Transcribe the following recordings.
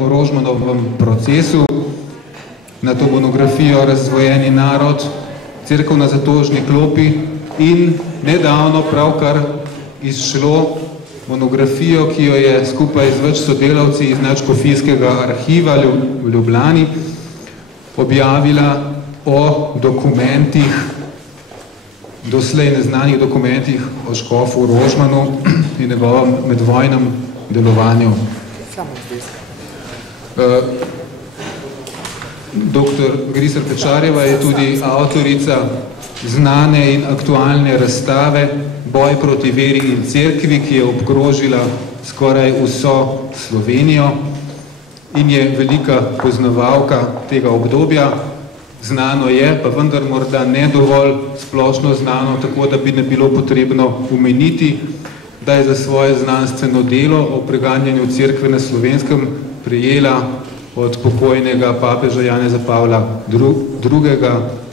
o Rožmanovem procesu, na to monografijo Razdvojeni narod, Cerkev na zatožni klopi in nedavno pravkar izšlo monografijo, ki jo je skupaj z več sodelavci iz Nadškofijskega arhiva v Ljubljani objavila o dokumentih, doslej neznanih dokumentih o škofu Rožmanu in njegovem medvojnem delovanju. Dr. Grisar Pečarjeva je tudi avtorica znane in aktualne razstave Boj proti veri in cerkvi, ki je obkrožila skoraj vso Slovenijo in je velika poznavalka tega obdobja. Znano je, pa vendar morda ne dovolj splošno znano, tako da bi ne bilo potrebno omeniti, da je za svoje znanstveno delo o preganjanju cerkve na Slovenskem prejela od pokojnega papeža Janeza Pavla II.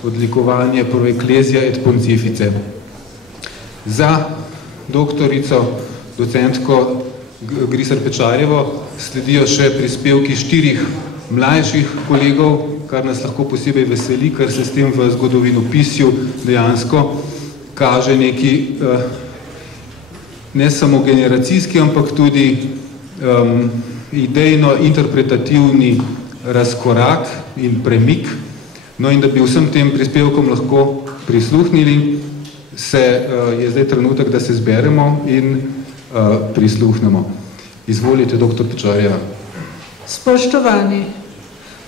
Odlikovanje pro ecclesia et pontifice. Za doktorico, docentko Grisar Pečarjevo sledijo še prispevki 4 mlajših kolegov, kar nas lahko posebej veseli, ker se s tem v zgodovinopisju dejansko kaže neki ne samo generacijski, ampak tudi idejno-interpretativni razkorak in premik. No in da bi vsem tem prispevkom lahko prisluhnili, je zdaj trenutek, da se zberemo in prisluhnemo. Izvolite, dr. Pečarjeva. Spoštovani,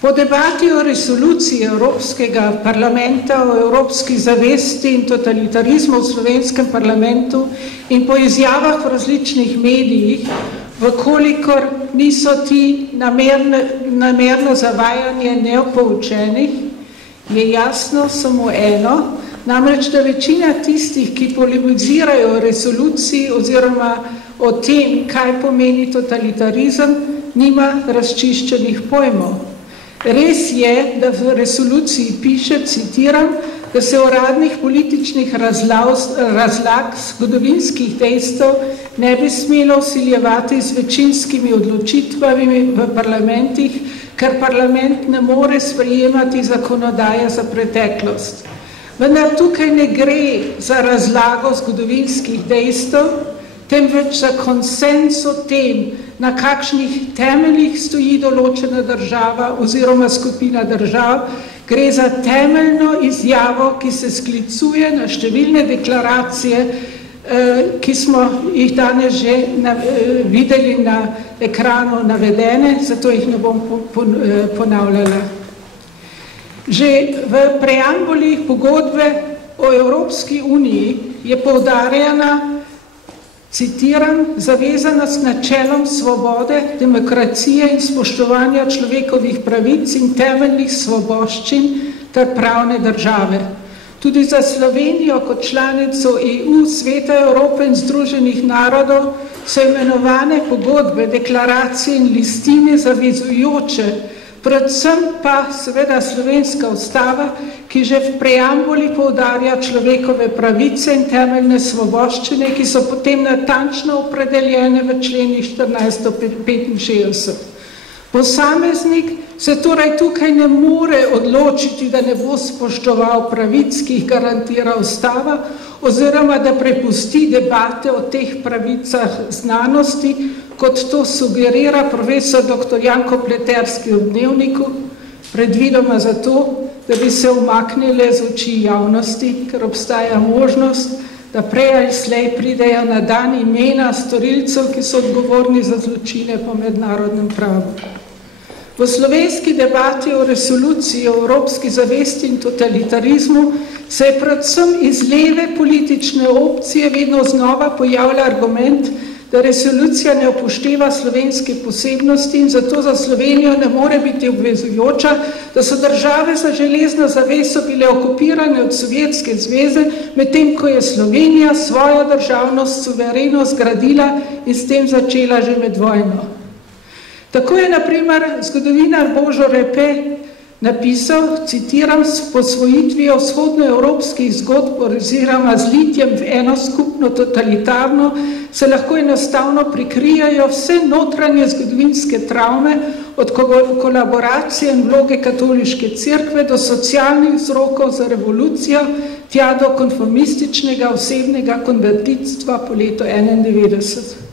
po debati o resoluciji Evropskega parlamenta o evropski zavesti in totalitarizmu v slovenskem parlamentu in po izjavah v različnih medijih, vkolikor niso ti namerno zavajanje neopoučenih, je jasno samo eno, namreč da večina tistih, ki polemizirajo o resoluciji oziroma o tem, kaj pomeni totalitarizem, nima razčiščenih pojmov. Res je, da v resoluciji piše, citiram, da se uradnih političnih razlag zgodovinskih dejstev ne bi smelo vsiljevati z večinskimi odločitvami v parlamentih, ker parlament ne more sprejemati zakonodaje za preteklost. Vendar tukaj ne gre za razlago zgodovinskih dejstev, temveč za konsens o tem, na kakšnih temeljih stoji določena država oziroma skupina držav. Gre za temeljno izjavo, ki se sklicuje na številne deklaracije, ki smo jih danes že videli na ekranu navedene, zato jih ne bom ponavljala. Že v preambulih pogodbe o Evropski uniji je poudarjena, citiram, zavezanost načelom svobode, demokracije in spoštovanja človekovih pravic in temeljnih svoboščin ter pravne države. Tudi za Slovenijo kot članico EU, Sveta Evrope in Združenih narodov so imenovane pogodbe, deklaracije in listine zavezujoče, predvsem pa seveda slovenska ustava, ki že v preambuli poudarja človekove pravice in temeljne svoboščine, ki so potem natančno opredeljene v členih 1465. Posameznik se torej tukaj ne more odločiti, da ne bo spoštoval pravic, ki jih garantira ustava, oziroma da prepusti debate o teh pravicah znanosti, kot to sugerira profesor dr. Janko Pleterski v Dnevniku, predvidoma zato, da bi se umaknile z oči javnosti, ker obstaja možnost, da prej ali slej pridejo na dan imena storilcev, ki so odgovorni za zločine po mednarodnem pravu. V slovenski debati o resoluciji o evropski zavesti in totalitarizmu se je predvsem iz leve politične opcije vedno znova pojavlja argument, da resolucija ne upošteva slovenske posebnosti in zato za Slovenijo ne more biti obvezujoča, da so države za železno zaveso bile okupirane od Sovjetske zveze, medtem ko je Slovenija svojo državnost suvereno zgradila in s tem začela že med vojno. Tako je na primer zgodovinar Božo Repe napisal, citiram, s posvojitvijo vzhodnoevropskih zgodb oziroma zlitjem v eno skupno totalitarno se lahko enostavno prikrijajo vse notranje zgodovinske travme od kolaboracije in vloge katoliške cerkve do socialnih vzrokov za revolucijo, tja do konformističnega osebnega konvertitstva po letu 1991.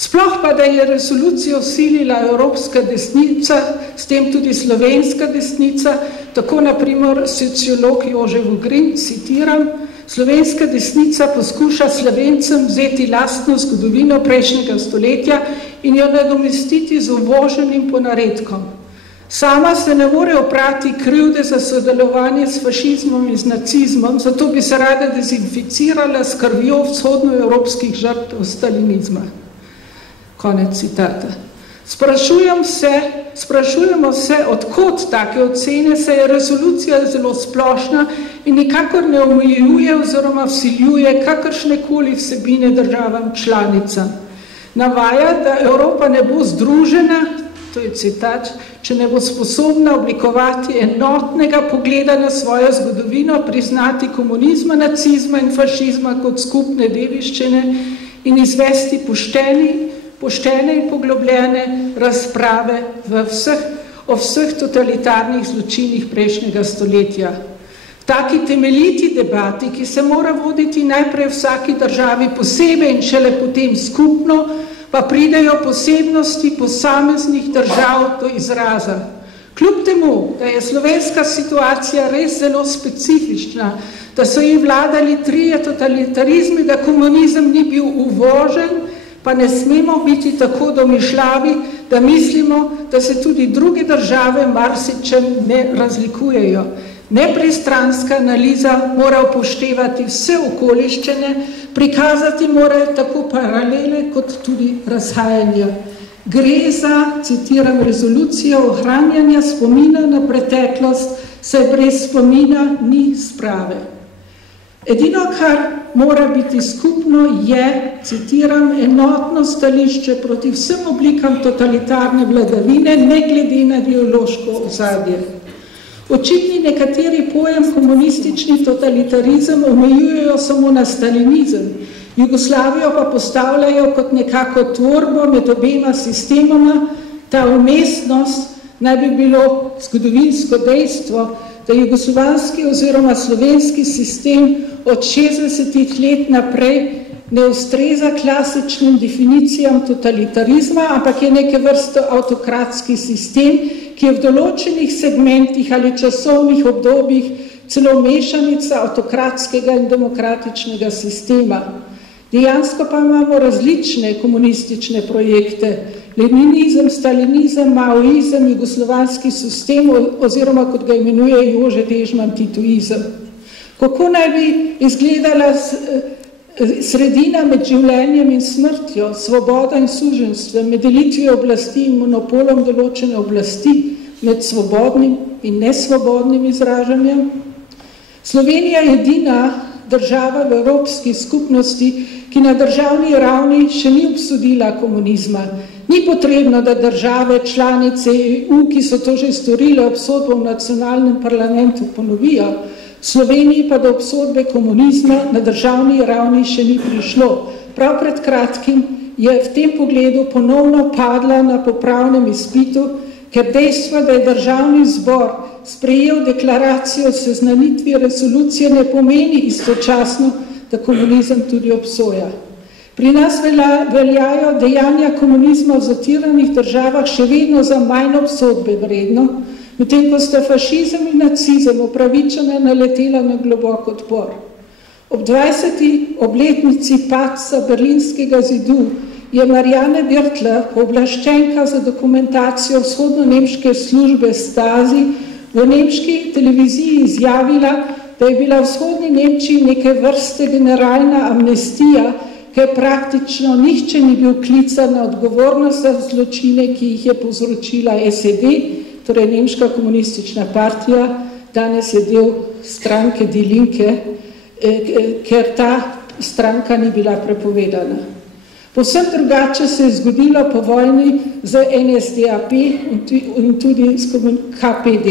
Sploh pa, da je resolucijo vsilila evropska desnica, s tem tudi slovenska desnica, tako na primer sociolog Jože Vogrin, citiram, slovenska desnica poskuša Slovencem vzeti lastno zgodovino prejšnjega stoletja in jo nadomestiti z uvoženim ponaredkom. Sama se ne more oprati krivde za sodelovanje s fašizmom in z nacizmom, zato bi se rada dezinficirala s krvjo vzhodnoevropskih žrtev stalinizma. Konec citata. Sprašujemo se, odkot take ocene, se je resolucija zelo splošna in nikakor ne omejuje oziroma vsiljuje kakršnekoli vsebine državam članicam. Navaja, da Evropa ne bo združena, to je citat, če ne bo sposobna oblikovati enotnega pogleda na svojo zgodovino, priznati komunizma, nacizma in fašizma kot skupne dediščine in izvesti poštene in poglobljene razprave o vseh totalitarnih zločinih prejšnjega stoletja. V taki temeljiti debati, ki se mora voditi najprej v vsaki državi posebej in šele potem skupno, pa pridejo posebnosti posameznih držav do izraza. Kljub temu, da je slovenska situacija res zelo specifična, da so ji vladali trije totalitarizmi, da komunizem ni bil uvožen, pa ne smemo biti tako domišljavi, da mislimo, da se tudi druge države marsičem ne razlikujejo. Nepristranska analiza mora upoštevati vse okoliščine, prikazati morajo tako paralele kot tudi razhajanja. Gre za, citiram resolucijo, ohranjanja spomina na preteklost, saj brez spomina ni sprave. Edino, kar mora biti skupno, je, citiram, enotno stališče proti vsem oblikam totalitarne vladavine, ne glede na ideološko ozadje. Očitni nekateri pojem komunistični totalitarizem omejujejo samo na stalinizem, Jugoslavijo pa postavljajo kot nekako tvorbo med obema sistemoma, ta umestnost naj bi bilo zgodovinsko dejstvo, da jugoslovanski oziroma slovenski sistem od 60 let naprej ne ustreza klasičnim definicijam totalitarizma, ampak je neke vrste avtokratski sistem, ki je v določenih segmentih ali časovnih obdobjih celo mešanica avtokratskega in demokratičnega sistema. Dejansko pa imamo različne komunistične projekte, leninizem, stalinizem, maoizem, jugoslovanski sistem oziroma, kot ga imenuje Jože Dežman, titoizem. Kako naj bi izgledala sredina med življenjem in smrtjo, svoboda in suženjstvo, med delitvijo oblasti in monopolom določene oblasti, med svobodnim in nesvobodnim izražanjem? Slovenija je edina država v Evropski skupnosti, ki na državni ravni še ni obsodila komunizma. Ni potrebno, da države članice EU, ki so to že storile, obsodbo v nacionalnem parlamentu ponovijo. V Sloveniji pa do obsodbe komunizma na državni ravni še ni prišlo. Prav pred kratkim je v tem pogledu ponovno padla na popravnem izpitu, ker dejstvo, da je državni zbor sprejel deklaracijo o seznanitvi resolucije, ne pomeni istočasno, da komunizem tudi obsoja. Pri nas veljajo dejanja komunizma v zatiranih državah še vedno za manj obsodbe vredno, medtem ko sta fašizem in nacizem upravičeno naletela na globok odpor. Ob 20. obletnici padca Berlinskega zidu je Marianne Birtler, pooblaščenka za dokumentacijo vzhodno-nemške službe Stasi, v nemški televiziji izjavila, da je bila v vzhodni Nemčiji neke vrste generalna amnestija, ker praktično nihče ni bil klican na odgovornost za zločine, ki jih je povzročila SED, torej Nemška komunistična partija, danes je del stranke Die Linke, ker ta stranka ni bila prepovedana. Povsem drugače se je zgodilo po vojni z NSDAP in tudi s KPD.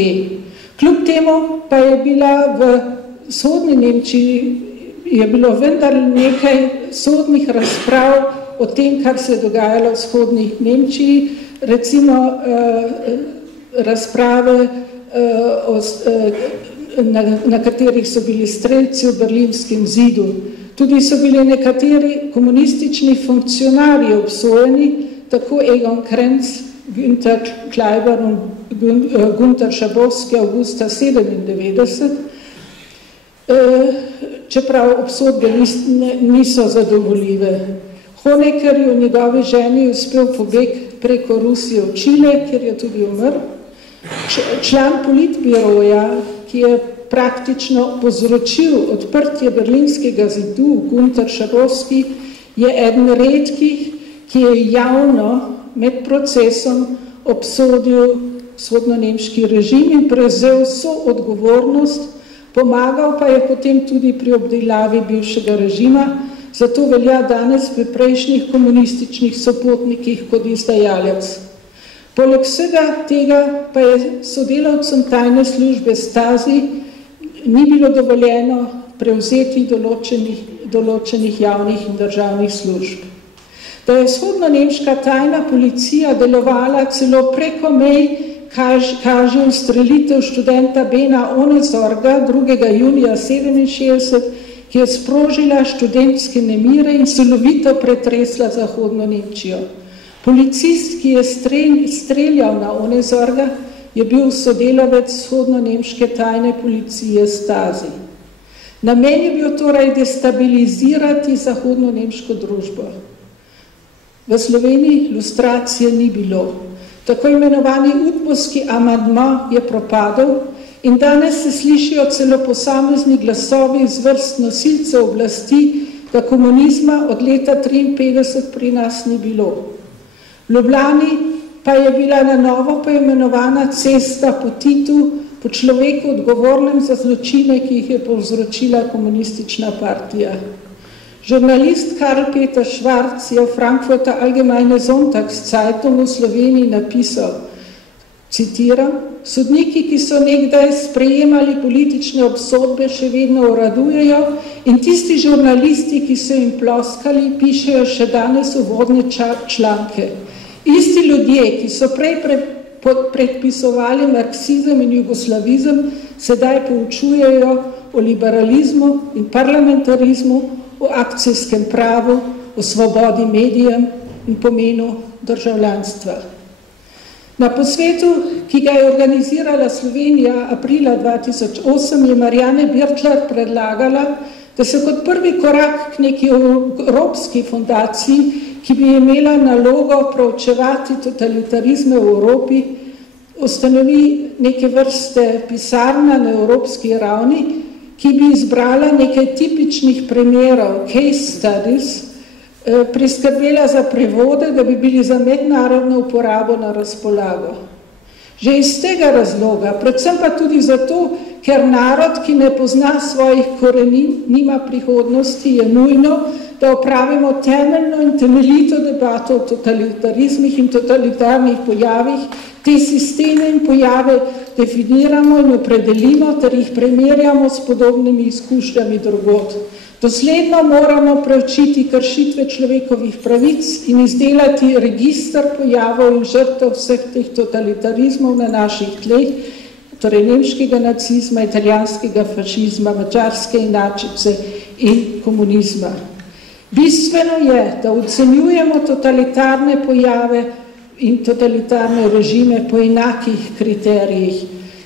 Kljub temu pa je bila v vzhodni Nemčiji je bilo vendar nekaj sodnih razprav o tem, kar se je dogajalo v vzhodni Nemčiji, recimo razprave, na katerih so bili strelci v Berlinskem zidu. Tudi so bili nekateri komunistični funkcionarji obsojeni, tako Egon Krenz, Günter Kleiber in Gunter Schabowski avgusta 1997, čeprav obsodbe niso zadovoljive. Honeckerju, njegovi ženi, je uspel pobeg preko Rusije v Čile, kjer je tudi umrl. Član politbiroja, ki je praktično povzročil odprtje Berlinskega zidu, Gunter Schabowski, je eden redkih, ki je javno med procesom obsodil vzhodnonemški režim in prevzel vso odgovornost, pomagal pa je potem tudi pri obdelavi bivšega režima, zato velja danes v prejšnjih komunističnih sopotnikih kot izdajalec. Poleg vsega tega pa je sodelavcem tajne službe Stasi ni bilo dovoljeno prevzeti določenih javnih in državnih služb. Da je vzhodnonemška tajna policija delovala celo preko mej, kaže ustrelitev študenta Bena Ohnesorga 2. junija 1967, ki je sprožila študentske nemire in silovito pretresla zahodno Nemčijo. Policist, ki je streljal na Ohnesorga, je bil sodelavec vzhodnonemške tajne policije Stasi. Namen je bil torej destabilizirati zahodnonemško družbo. V Sloveniji lustracije ni bilo. Tako imenovani udbovski amandma je propadel in danes se slišijo celo posamezni glasovi iz vrst nosilcev oblasti, da komunizma od leta 1953 pri nas ni bilo. V Ljubljani pa je bila na novo poimenovana cesta po Titu, po človeku odgovornem za zločine, ki jih je povzročila komunistična partija. Žurnalist Karl Peter Schwarz je v Frankfurter Allgemeine Sonntagszeitung v Sloveniji napisal, citiram, sodniki, ki so nekdaj sprejemali politične obsodbe, še vedno uradujejo in tisti žurnalisti, ki so jim ploskali, pišejo še danes uvodne članke. Isti ljudje, ki so prej predpisovali marksizem in jugoslavizem, sedaj poučujejo o liberalizmu in parlamentarizmu, o akcijskem pravu, o svobodi medijem in pomenu državljanstva. Na posvetu, ki ga je organizirala Slovenija aprila 2008, je Marjane Birtler predlagala, da se kot prvi korak k neki evropski fundaciji, ki bi imela nalogo proučevati totalitarizme v Evropi, ustanovi neke vrste pisarna na evropski ravni, ki bi izbrala nekaj tipičnih primerov, case studies, priskrbela za prevode, da bi bili za mednarodno uporabo na razpolago. Že iz tega razloga, predvsem pa tudi zato, ker narod, ki ne pozna svojih korenin, nima prihodnosti, je nujno, da opravimo temeljno in temeljito debato o totalitarizmih in totalitarnih pojavih, te sisteme in pojave definiramo in opredelimo ter jih primerjamo s podobnimi izkušnjami drugod. Dosledno moramo preučiti kršitve človekovih pravic in izdelati register pojavov in žrtev vseh teh totalitarizmov na naših tleh, torej nemškega nacizma, italijanskega fašizma, mačarske inačice in komunizma. Bistveno je, da ocenjujemo totalitarne pojave in totalitarne režime po enakih kriterijih.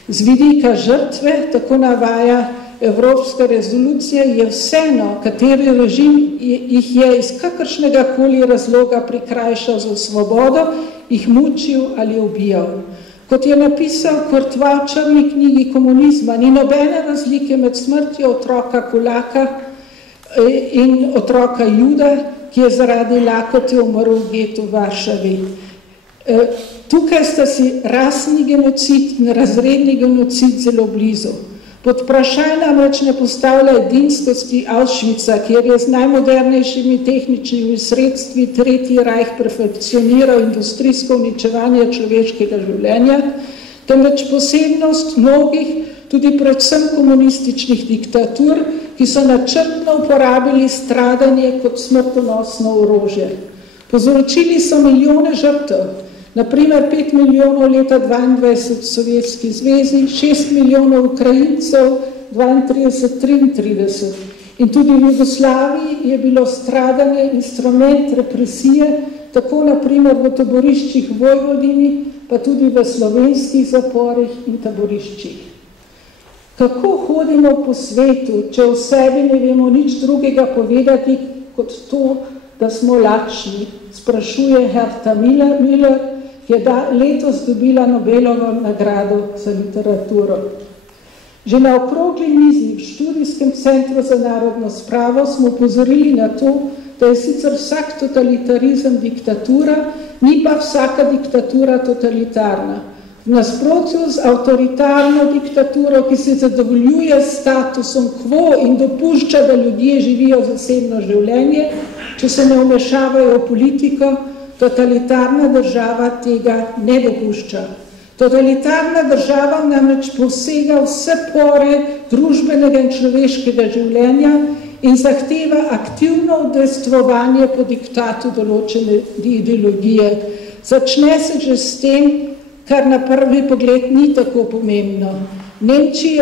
Z vidika žrtve, tako navaja Evropska rezolucija, je vseeno, kateri režim jih je iz kakršnega koli razloga prikrajšal za svobodo, jih mučil ali ubijal. Kot je napisal Courtois v črni knjigi komunizma, ni nobene razlike med smrtjo otroka kulaka in otroka Juda, ki je zaradi lakote umrl v getu v Varšavi. Tukaj sta si rasni genocid in razredni genocid zelo blizu. Pod vprašaj namreč ne postavlja edinskosti Auschwitza, kjer je z najmodernejšimi tehničnimi sredstvi Tretji rajh perfekcioniral industrijsko uničevanje človeškega življenja, temveč posebnost mnogih, tudi predvsem komunističnih diktatur, ki so načrtno uporabili stradanje kot smrtonosno orožje. Povzročili so milijone žrtev, naprimer 5 milijonov leta 22 v Sovjetski zvezi, 6 milijonov Ukrajincev 32-33. In tudi v Jugoslaviji je bilo stradanje instrument represije, tako naprimer v taboriščih v Vojvodini, pa tudi v slovenskih zaporih in taboriščih. Kako hodimo po svetu, če v sebi ne vemo nič drugega povedati kot to, da smo lačni, sprašuje Herta Miller, ki je letos dobila Nobelovo nagrado za literaturo. Že na okrogli mizi v Študijskem centru za narodno spravo smo upozorili na to, da je sicer vsak totalitarizem diktatura, ni pa vsaka diktatura totalitarna. V nasprotju z avtoritarno diktaturo, ki se zadovoljuje s statusom quo in dopušča, da ljudje živijo zasebno življenje, če se ne vmešavajo v politiko, totalitarna država tega ne dopušča. Totalitarna država namreč posega vse pore družbenega in človeškega življenja in zahteva aktivno udejstvovanje po diktatu določene ideologije. Začne se že s tem, kar na prvi pogled ni tako pomembno. V Nemčiji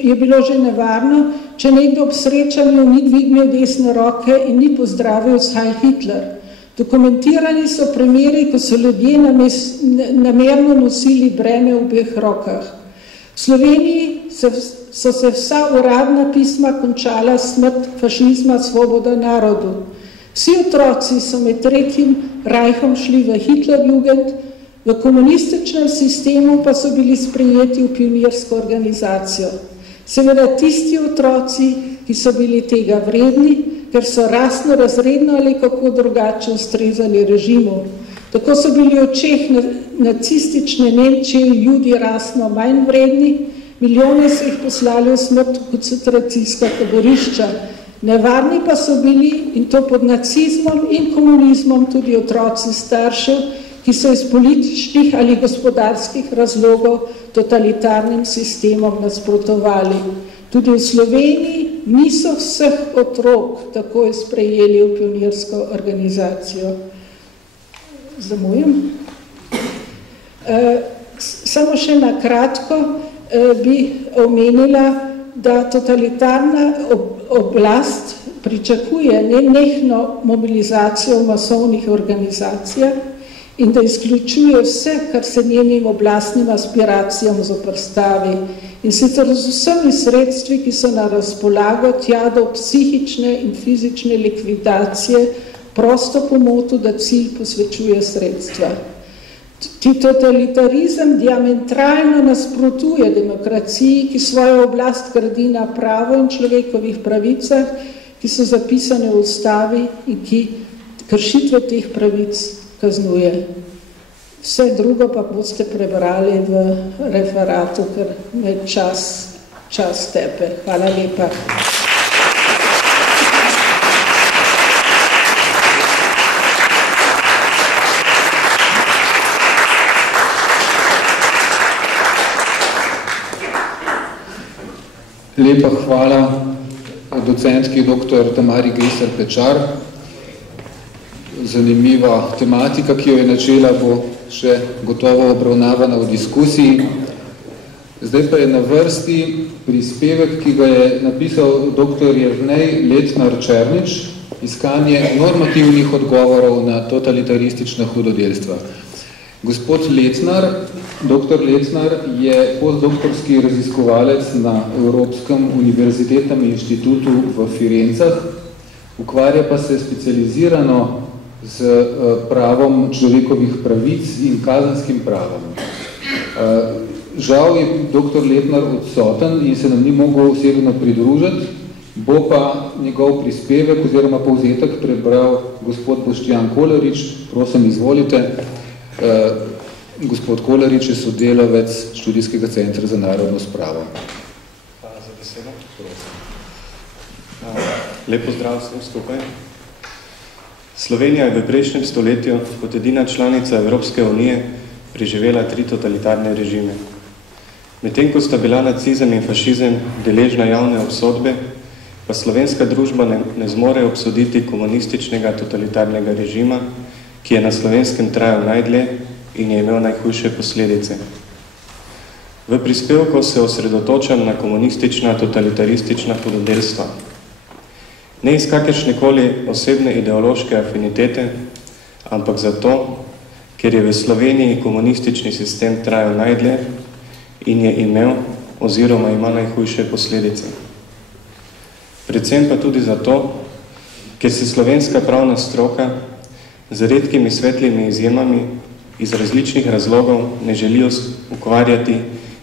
je bilo že nevarno, če nekdo ob srečanju ni dvignil desne roke in ni pozdravil Heil Hitler. Dokumentirani so primeri, ko so ljudje namerno nosili breme v obeh rokah. V Sloveniji so se vsa uradna pisma končala smrt fašizma, svoboda narodu. Vsi otroci so med Tretjim rajhom šli v Hitlerjugend, v komunističnem sistemu pa so bili sprejeti v pionirsko organizacijo. Seveda tisti otroci, ki so bili tega vredni, ker so rasno, razredno ali kako drugače ustrezali režimu. Tako so bili v očeh nacistične Nemčije Judi rasno manj vredni, milijone so jih poslali v smrt v koncentracijska taborišča. Nevarni pa so bili, in to pod nacizmom in komunizmom, tudi otroci staršev, ki so iz političnih ali gospodarskih razlogov totalitarnim sistemom nasprotovali. Tudi v Sloveniji niso vseh otrok takoj sprejeli v pionirsko organizacijo. Zamujam. Samo še na kratko bi omenila, da totalitarna oblast pričakuje nenehno mobilizacijo v masovnih organizacijah in da izključuje vse, kar se njenim oblastnim aspiracijam zoprstavi. In sicer z vsemi sredstvi, ki so na razpolago, tja do psihične in fizične likvidacije, prosto pomotu, da cilj posvečuje sredstva. Totalitarizem diametralno nasprotuje demokraciji, ki svojo oblast gradi na pravo in človekovih pravicah, ki so zapisane v ustavi in ki kršitve teh pravic kaznuje. Vse drugo pa boste prebrali v referatu, ker me čas tepe. Hvala lepa. Lepa hvala docentki dr. Tamari Griser-Pečar. Zanimiva tematika, ki jo je načela, bo še gotovo obravnavana v diskusiji. Zdaj pa je na vrsti prispevek, ki ga je napisal dr. Jernej Letnar-Černič, iskanje normativnih odgovorov na totalitaristična hudodelstva. Gospod Letnar, dr. Letnar je postdoktorski raziskovalec na Evropskem univerzitetnem inštitutu v Firencah, ukvarja pa se specializirano z pravom človekovih pravic in kazenskim pravom. Žal je dr. Letnar odsoten in se nam ni mogel osebno pridružiti, bo pa njegov prispevek oziroma povzetek prebral gospod Boštjan Kolarič. Prosim, izvolite. Gospod Kolarič je sodelavec Študijskega centra za narodno spravo. Hvala za besedo. Lep pozdrav vsem skupaj. Slovenija je v prejšnjem stoletju kot edina članica Evropske unije preživela 3 totalitarne režime. Medtem ko sta bila nacizem in fašizem deležna javne obsodbe, pa slovenska družba ne zmore obsoditi komunističnega totalitarnega režima, ki je na Slovenskem trajal najdlje in je imel najhujše posledice. V prispevku se osredotočam na komunistična totalitaristična hudodelstva. Ne iz kakršnekoli osebne ideološke afinitete, ampak zato, ker je v Sloveniji komunistični sistem trajal najdlje in je imel oziroma ima najhujše posledice. Predvsem pa tudi zato, ker se slovenska pravna stroka z redkimi svetlimi izjemami iz različnih razlogov ne želijo ukvarjati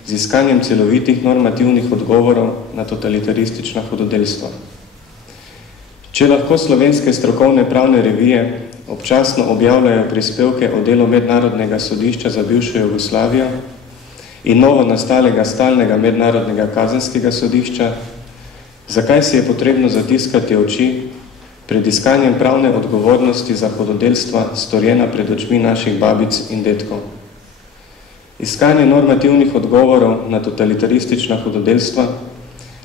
z iskanjem celovitih normativnih odgovorov na totalitaristična hudodelstva. Če lahko slovenske strokovne pravne revije občasno objavljajo prispevke o delu Mednarodnega sodišča za bivšo Jugoslavijo in novo nastalega stalnega Mednarodnega kazenskega sodišča, zakaj si je potrebno zatiskati oči pred iskanjem pravne odgovornosti za hudodelstva storjena pred očmi naših babic in detkov? Iskanje normativnih odgovorov na totalitaristična hudodelstva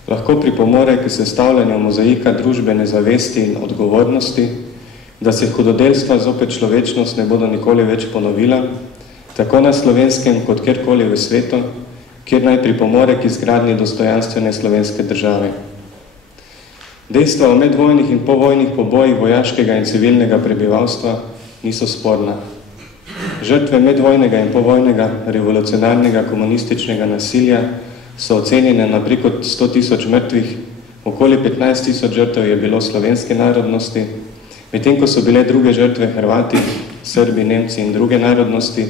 lahko pripomore k sestavljanju mozaika družbene zavesti in odgovornosti, da se hudodelstva zopet človečnost ne bodo nikoli več ponovila, tako na Slovenskem kot kjerkoli v svetu, kjer naj pripomore k izgradnji dostojanstvene slovenske države. Dejstva o medvojnih in povojnih pobojih vojaškega in civilnega prebivalstva niso sporna. Žrtve medvojnega in povojnega revolucionarnega komunističnega nasilja so ocenjene na preko 100.000 mrtvih, okoli 15.000 žrtev je bilo slovenske narodnosti, medtem ko so bile druge žrtve Hrvati, Srbi, Nemci in druge narodnosti,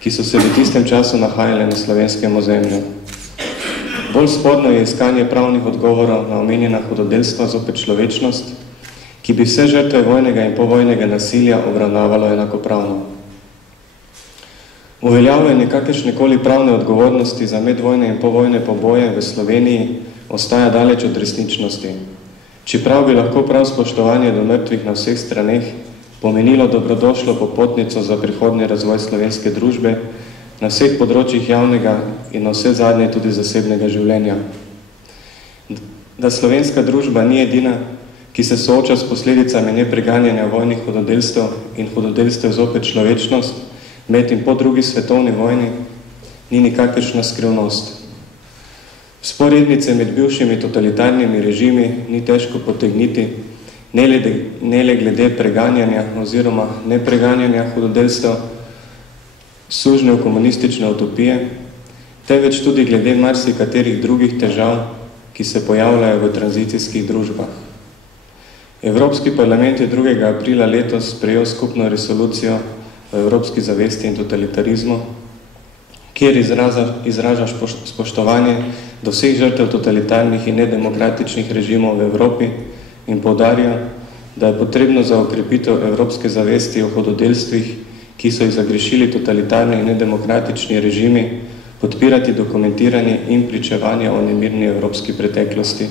ki so se v tistem času nahajale na slovenskem ozemlju. Bolj sporno je iskanje pravnih odgovorov na omenjena hudodelstva zopet človečnost, ki bi vse žrtve vojnega in povojnega nasilja obravnavalo enakopravno. Uveljavljanje kakršnekoli pravne odgovornosti za medvojne in povojne poboje v Sloveniji ostaja daleč od resničnosti. Čeprav bi lahko prav spoštovanje do mrtvih na vseh straneh pomenilo dobrodošlo popotnico za prihodnji razvoj slovenske družbe na vseh področjih javnega in na vse zadnje tudi zasebnega življenja. Da slovenska družba ni edina, ki se sooča s posledicami nepreganjanja vojnih hudodelstev in hudodelstev zopet človečnost, med in po drugi svetovni vojni, ni nikakršna skrivnost. Vzporednice med bivšimi totalitarnimi režimi ni težko potegniti, ne le glede preganjanja oziroma nepreganjanja hudodelstev, sužnjev komunistične utopije, temveč tudi glede marsikaterih drugih težav, ki se pojavljajo v tranzicijskih družbah. Evropski parlament je 2. aprila letos sprejel skupno resolucijo o evropski zavesti in totalitarizmu, kjer izraža spoštovanje do vseh žrtev totalitarnih in nedemokratičnih režimov v Evropi in poudarja, da je potrebno za okrepitev evropske zavesti o hudodelstvih, ki so jih zagrešili totalitarni in nedemokratični režimi, podpirati dokumentiranje in pričevanje o nemirni evropski preteklosti,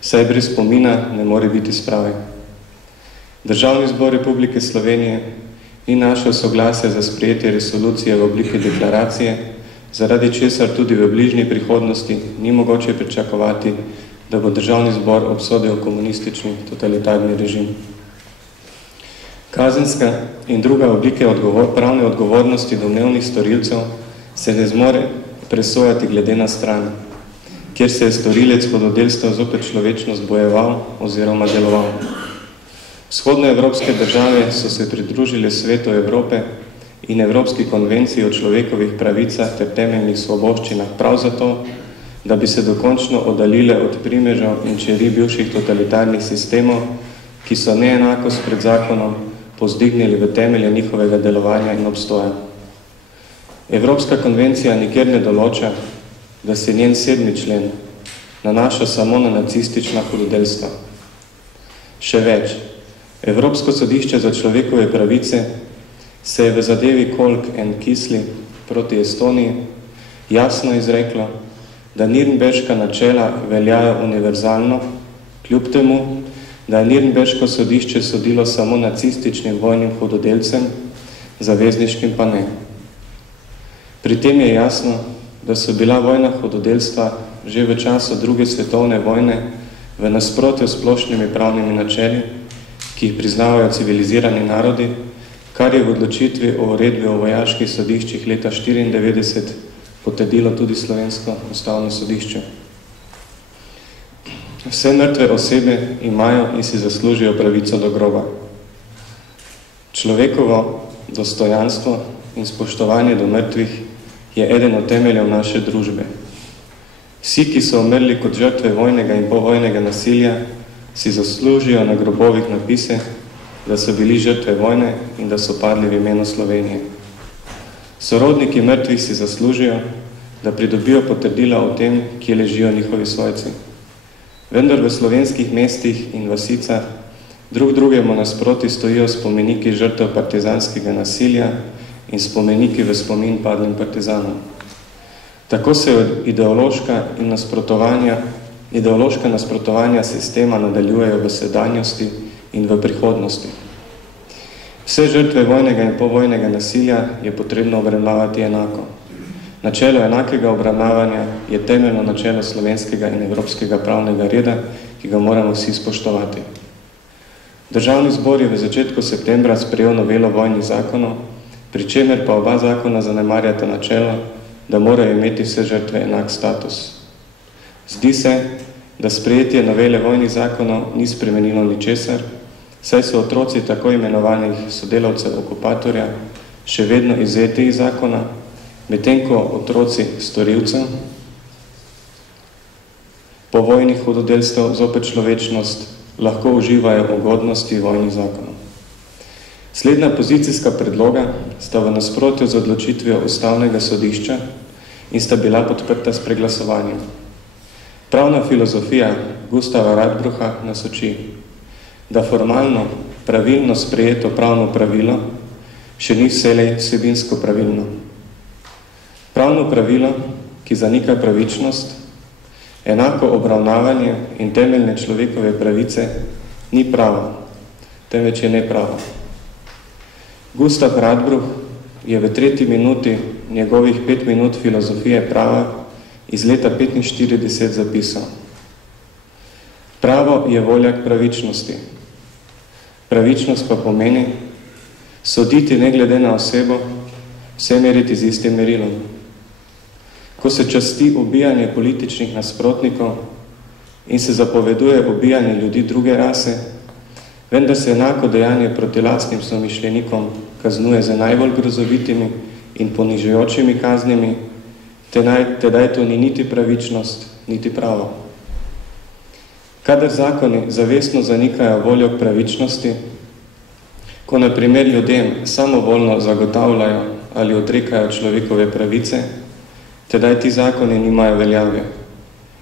saj brez spomina ne more biti sprave. Državni zbor Republike Slovenije ni našel soglasja za sprejetje resolucije v obliki deklaracije, zaradi česar tudi v bližnji prihodnosti ni mogoče pričakovati, da bo državni zbor obsodil komunistični totalitarni režim. Kazenska in druga oblike pravne odgovornosti domnevnih storilcev se ne zmore presojati glede na stran, kjer se je storilec hudodelstva zopet človečnost bojeval oziroma deloval. Vzhodnoevropske države so se pridružile Svetu Evrope in Evropski konvenciji o človekovih pravicah ter temeljnih svoboščinah prav zato, da bi se dokončno oddaljile od primežev in čeri bivših totalitarnih sistemov, ki so neenakost pred zakonom povzdignili v temelje njihovega delovanja in obstoja. Evropska konvencija nikjer ne določa, da se njen 7. člen nanaša samo na nacistična hudodelstva. Še več, Evropsko sodišče za človekove pravice se je v zadevi Kolk and Kisli proti Estoniji jasno izreklo, da Nürnberška načela veljajo univerzalno, kljub temu, da je Nürnberško sodišče sodilo samo nacističnim vojnim hudodelcem, zavezniškim pa ne. Pri tem je jasno, da so bila vojna hudodelstva že v času druge svetovne vojne v nasprotju s splošnimi pravnimi načeli, ki jih priznavajo civilizirani narodi, kar je v odločitvi o uredbi o vojaških sodiščih leta 1994 potrdilo tudi Slovensko ustavno sodišče. Vse mrtve osebe imajo in si zaslužijo pravico do groba. Človekovo dostojanstvo in spoštovanje do mrtvih je eden od temeljev naše družbe. Vsi, ki so umrli kot žrtve vojnega in povojnega nasilja, si zaslužijo na grobovih napise, da so bili žrtve vojne in da so padli v imenu Slovenije. Sorodniki mrtvih si zaslužijo, da pridobijo potrdila o tem, kje ležijo njihovi svojci. Vendar v slovenskih mestih in vasicah drug drugemu nasproti stojijo spomeniki žrtev partizanskega nasilja in spomeniki v spomin padlim partizanom. Tako se ideološka nasprotovanja sistema nadaljujejo v sedanjosti in v prihodnosti. Vse žrtve vojnega in povojnega nasilja je potrebno obravnavati enako. Načelo enakega obravnavanja je temeljno načelo slovenskega in evropskega pravnega reda, ki ga moramo vsi spoštovati. Državni zbor je v začetku septembra sprejel novelo vojnih zakonov, pri čemer pa oba zakona zanemarjata načelo, da morajo imeti vse žrtve enak status. Zdi se, da sprejetje novele vojnih zakonov ni spremenilo ničesar, saj so otroci tako imenovanih sodelavcev okupatorja še vedno izvzeti iz zakona, medtem ko otroci storilcev povojnih hudodelstev zopet človečnost lahko uživajo ugodnosti vojnih zakonov. Slednja pozicijska predloga sta v nasprotju z odločitvijo Ustavnega sodišča in sta bila podprta s preglasovanjem. Pravna filozofija Gustava Radbrucha nas uči, da formalno, pravilno sprejeto pravno pravilo še ni vselej vsebinsko pravilno. Pravno pravilo, ki zanika pravičnost, enako obravnavanje in temeljne človekove pravice ni pravo, temveč je nepravo. Gustav Radbruch je v 3. minuti njegovih 5 minut filozofije prava iz leta 1945 zapisal: Pravo je volja k pravičnosti. Pravičnost pa pomeni soditi ne glede na osebo, vse meriti z istim merilom. Ko se časti ubijanje političnih nasprotnikov in se zapoveduje ubijanje ljudi druge rase, vendar se enako dejanje proti lastnim somišljenikom kaznuje za najbolj grozovitimi in ponižujočimi kaznimi, tedaj to ni niti pravičnost, niti pravo. Kadar zakoni zavestno zanikajo voljo k pravičnosti, ko na primer ljudem samovoljno zagotavljajo ali odrekajo človekove pravice, tedaj ti zakoni nimajo veljave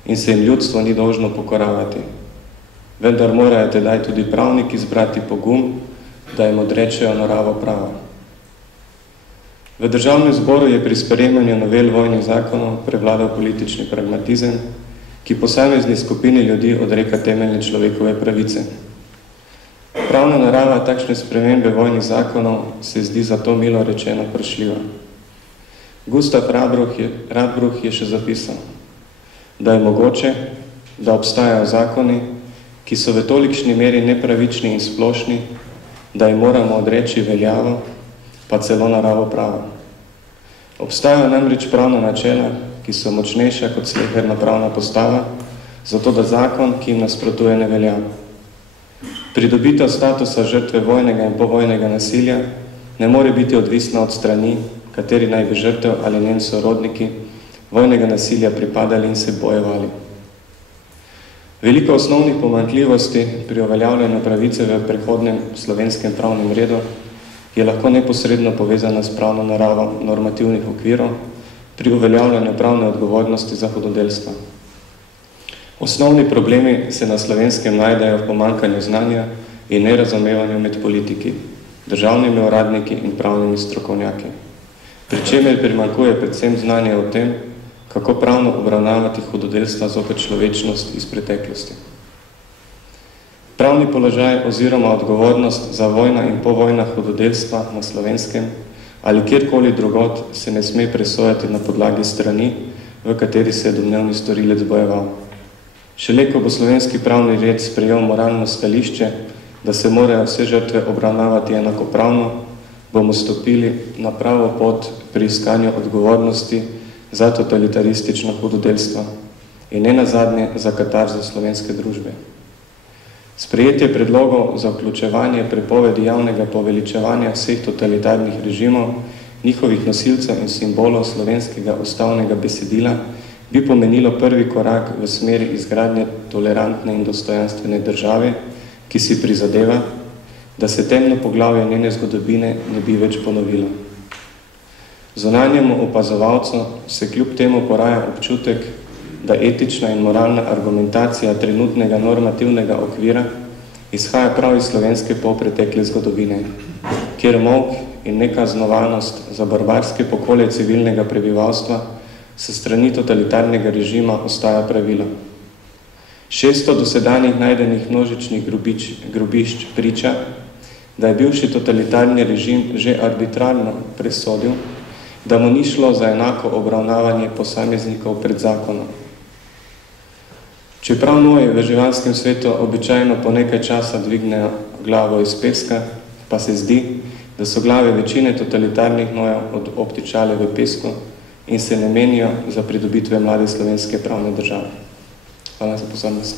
in se jim ljudstvo ni dolžno pokoravati. Vendar morajo tedaj tudi pravniki zbrati pogum, da jim odrečejo naravo prava. V Državnem zboru je pri sprejemanju novel vojnih zakonov prevladal politični pragmatizem, ki posamezni skupini ljudi odreka temeljne človekove pravice. Pravna narava takšne spremembe vojnih zakonov se zdi zato milo rečeno vprašljiva. Gustav Radbruch je še zapisal, da je mogoče, da obstajajo zakoni, ki so v tolikšni meri nepravični in splošni, da jim moramo odreči veljavo, pa celo naravo prava. Obstajajo namreč pravna načela, ki so močnejša kot sleherna pravna postava, zato da zakon, ki jim nasprotuje, ne velja. Pridobitev statusa žrtve vojnega in povojnega nasilja ne more biti odvisna od strani, kateri naj bi žrtev ali njen sorodniki vojnega nasilja pripadali in se bojevali. Veliko osnovnih pomanjkljivosti pri uveljavljanju pravice v prehodnem slovenskem pravnem redu je lahko neposredno povezana s pravno naravo normativnih okvirov pri uveljavljanju pravne odgovornosti za hudodelstva. Osnovni problemi se na slovenskem najdejo v pomanjkanju znanja in nerazumevanju med politiki, državnimi uradniki in pravnimi strokovnjaki, pri čemer primanjkuje predvsem znanje o tem, kako pravno obravnavati hudodelstva zopet človečnost iz preteklosti. Pravni položaj oziroma odgovornost za vojna in povojna hudodelstva na slovenskem ali kjerkoli drugod se ne sme presojati na podlagi strani, v kateri se je domnevni storilec bojeval. Šele ko bo slovenski pravni red sprejel moralno stališče, da se morajo vse žrtve obravnavati enakopravno, bomo stopili na pravo pot pri iskanju odgovornosti za totalitaristično hudodelstvo in ne nazadnje za katarzo slovenske družbe. Sprejetje predlogov za vključevanje prepovedi javnega poveličevanja vseh totalitarnih režimov, njihovih nosilcev in simbolov slovenskega ustavnega besedila bi pomenilo prvi korak v smeri izgradnje tolerantne in dostojanstvene države, ki si prizadeva, da se temno poglavje njene zgodovine ne bi več ponovilo. Zunanjemu opazovalcu se kljub temu poraja občutek, da etična in moralna argumentacija trenutnega normativnega okvira izhaja prav iz slovenske polpretekle zgodovine, kjer molk in nekaznovanost za barbarske pokolje civilnega prebivalstva s strani totalitarnega režima ostaja pravilo. 600 dosedanjih najdenih množičnih grobišč priča, da je bivši totalitarni režim že arbitrarno presodil, da mu ni šlo za enako obravnavanje posameznikov pred zakonom. Čeprav noji v živalskem svetu običajno po nekaj časa dvignejo glavo iz peska, pa se zdi, da so glave večine totalitarnih nojev obtičale v pesku in se ne menijo za pridobitve mlade slovenske pravne države. Hvala za pozornost.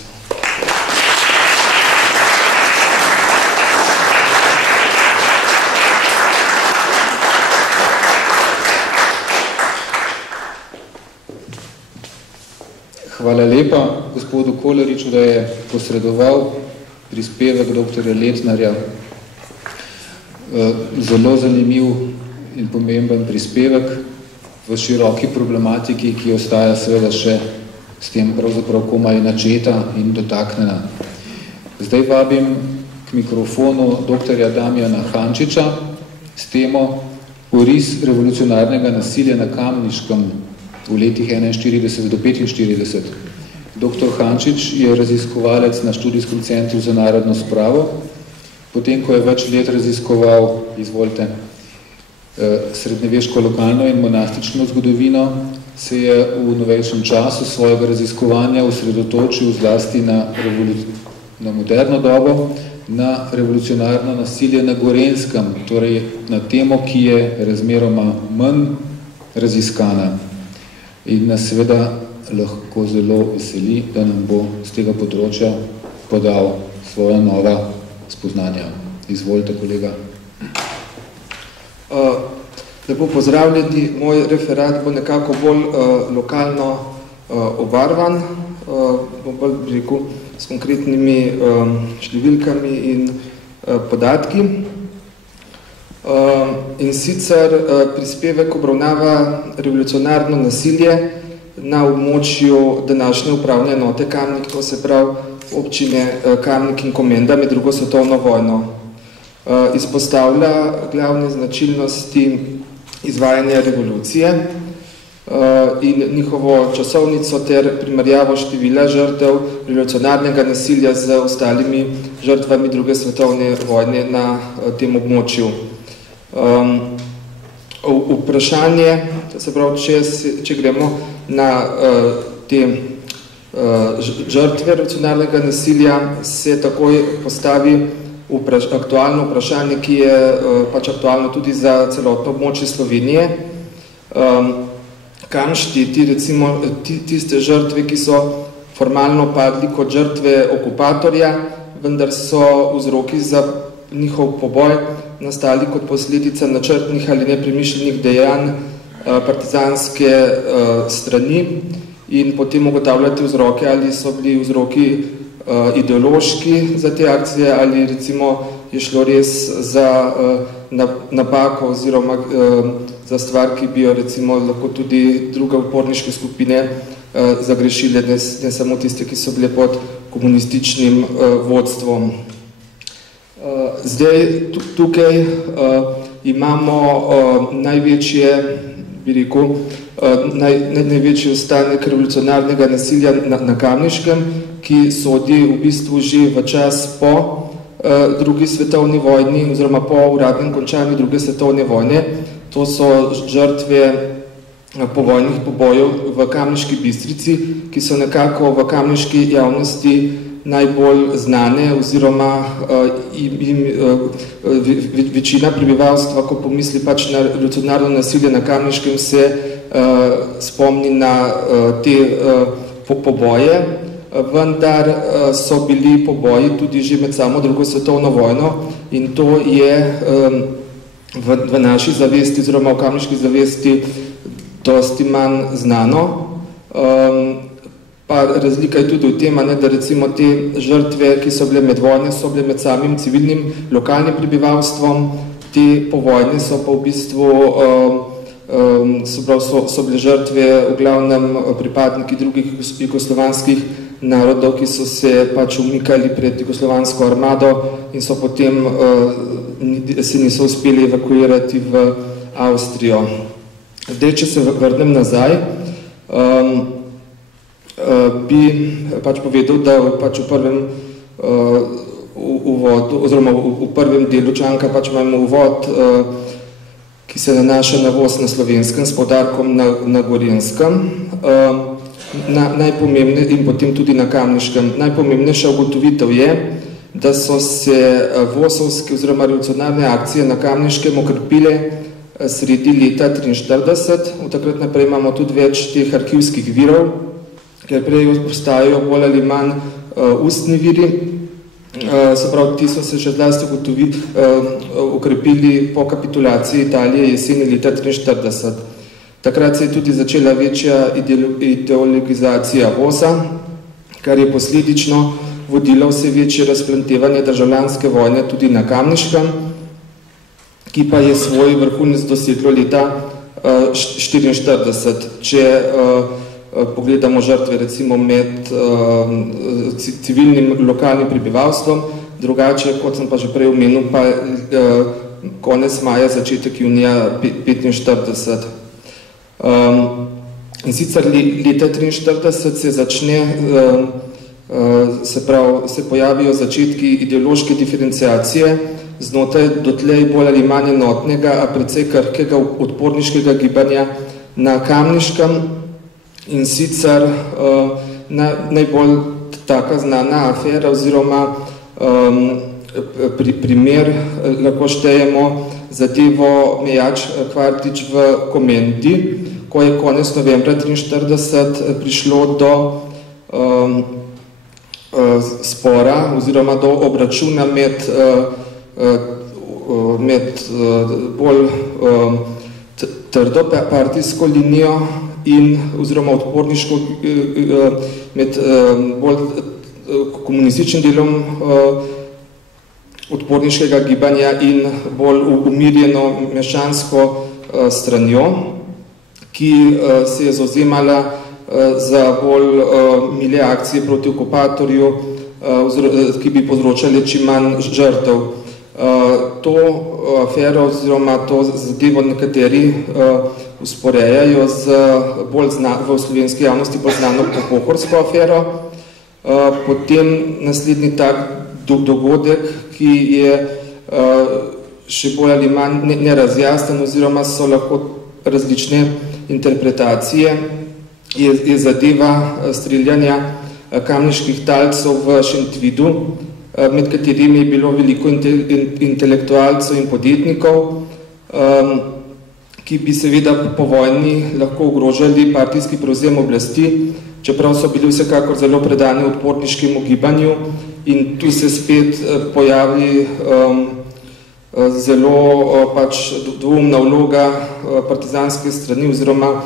Hvala lepa gospodu Kolariču, da je posredoval prispevek dr. Letnarja. Zelo zanimiv in pomemben prispevek v široki problematiki, ki ostaja seveda še s tem pravzaprav komaj načeta in dotaknjena. Zdaj vabim k mikrofonu dr. Damjana Hančiča s temo Oris revolucionarnega nasilja na Kamniškem v letih 41 do 45. Dr. Hančič je raziskovalec na študijskem centru za narodno spravo. Potem, ko je več let raziskoval, izvolite, srednjeveško lokalno in monastično zgodovino, se je v novejšem času svojega raziskovanja osredotočil zlasti na moderno dobo, na revolucionarno nasilje na Gorenjskem, torej na temo, ki je razmeroma manj raziskana. In nas seveda lahko zelo veseli, da nam bo z tega področja podal svoja nova spoznanja. Izvolite, kolega. Lepo pozdravljeni. Moj referat bo nekako bolj lokalno obarvan, bom bolj rekel s konkretnimi številkami in podatki. In sicer prispevek obravnava revolucionarno nasilje na območju današnje upravne enote Kamnik, to se pravi občine Kamnik in Komenda med drugo svetovno vojno. Izpostavlja glavne značilnosti izvajanja revolucije in njihovo časovnico ter primerjavo števila žrtev revolucionarnega nasilja z ostalimi žrtvami druge svetovne vojne na tem območju. Vprašanje, se pravi, če gremo na te žrtve revolucionarnega nasilja, se takoj postavi aktualno vprašanje, ki je pač aktualno tudi za celotno območje Slovenije. Kam šteti recimo tiste žrtve, ki so formalno padli kot žrtve okupatorja, vendar so vzroki za njihov poboj nastali kot posledica načrtnih ali nepremišljenih dejanj partizanske strani in potem ugotavljati vzroke, ali so bili vzroki ideološki za te akcije ali recimo je šlo res za napako oziroma za stvar, ki bi jo recimo lahko tudi druge uporniške skupine zagrešile, ne samo tiste, ki so bile pod komunističnim vodstvom. Zdaj, tukaj imamo največje, bi rekel, največji ostanek revolucionarnega nasilja na Kamniškem, ki sodi v bistvu že v čas po drugi svetovni vojni oziroma po uradnem končanju druge svetovne vojne. To so žrtve povojnih pobojev v Kamniški Bistrici, ki so nekako v kamniški javnosti najbolj znane, oziroma večina prebivalstva, ko pomisli pač na revolucionarno nasilje na Kamniškem, se spomni na te poboje, vendar so bili poboji tudi že med samo drugo svetovno vojno in to je v naši zavesti, oziroma v kamniški zavesti, dosti manj znano. Pa razlika je tudi v tem, da recimo te žrtve, ki so bile med vojne, so bile med samim civilnim lokalnim prebivalstvom, te povojne so pa v bistvu so bile žrtve v glavnem pripadniki drugih jugoslovanskih narodov, ki so se pač umikali pred jugoslovansko armado in so potem se niso uspeli evakuirati v Avstrijo. Zdaj, če se vrnem nazaj, bi pač povedal, da pač v prvem uvodu, oziroma v prvem delu članka pač imamo uvod, ki se nanaša na voz na Slovenskem s poudarkom na Gorenjskem, in potem tudi na Kamniškem. Najpomembnejša ugotovitev je, da so se vosovske oziroma revolucionarne akcije na Kamniškem okrepile sredi leta 1943. Od takrat naprej imamo tudi več teh arhivskih virov, ker prej obstajajo bolj ali manj ustni viri. Se pravi, ti so se še zlasti ukrepili po kapitulaciji Italije jeseni leta 1943. Takrat se je tudi začela večja ideologizacija voza, kar je posledično vodilo vse večje razplantevanje državljanske vojne tudi na Kamniškem, ki pa je svoj vrhunec doseglo leta 1944. Če pogledamo žrtve recimo med civilnim lokalnim prebivalstvom, drugače, kot sem pa že prej omenil, pa konec maja, začetek junija 1945. In sicer leta 1943 se začne, se pojavijo začetki ideološke diferenciacije znotraj dotlej bolj ali manj enotnega, a precej krhkega odporniškega gibanja na Kamniškem. In sicer najbolj taka znana afera oziroma primer lahko štejemo zadevo Mejač Kvartič v Komendi, ko je konec novembra 1943 prišlo do spora oziroma do obračuna med bolj trdo partijsko linijo in oziroma odporniško med bolj komunističnim delom odporniškega gibanja in bolj umirjeno meščansko stranjo, ki se je zauzemala za bolj mile akcije proti okupatorju, ki bi povzročali čim manj žrtev. To afero oziroma to zadevo nekateri usporejajo z v slovenski javnosti bolj znano Pohorsko afero. Potem naslednji tak dogodek, ki je še bolj ali manj nerazjasnen oziroma so lahko različne interpretacije, je zadeva streljanja kamniških talcev v Šentvidu, med katerimi je bilo veliko intelektualcev in podjetnikov, ki bi seveda po vojni lahko ogrožali partijski prevzem oblasti, čeprav so bili vsekakor zelo predani odporniškemu gibanju in tu se spet pojavi zelo pač dvoumna vloga partizanske strani oziroma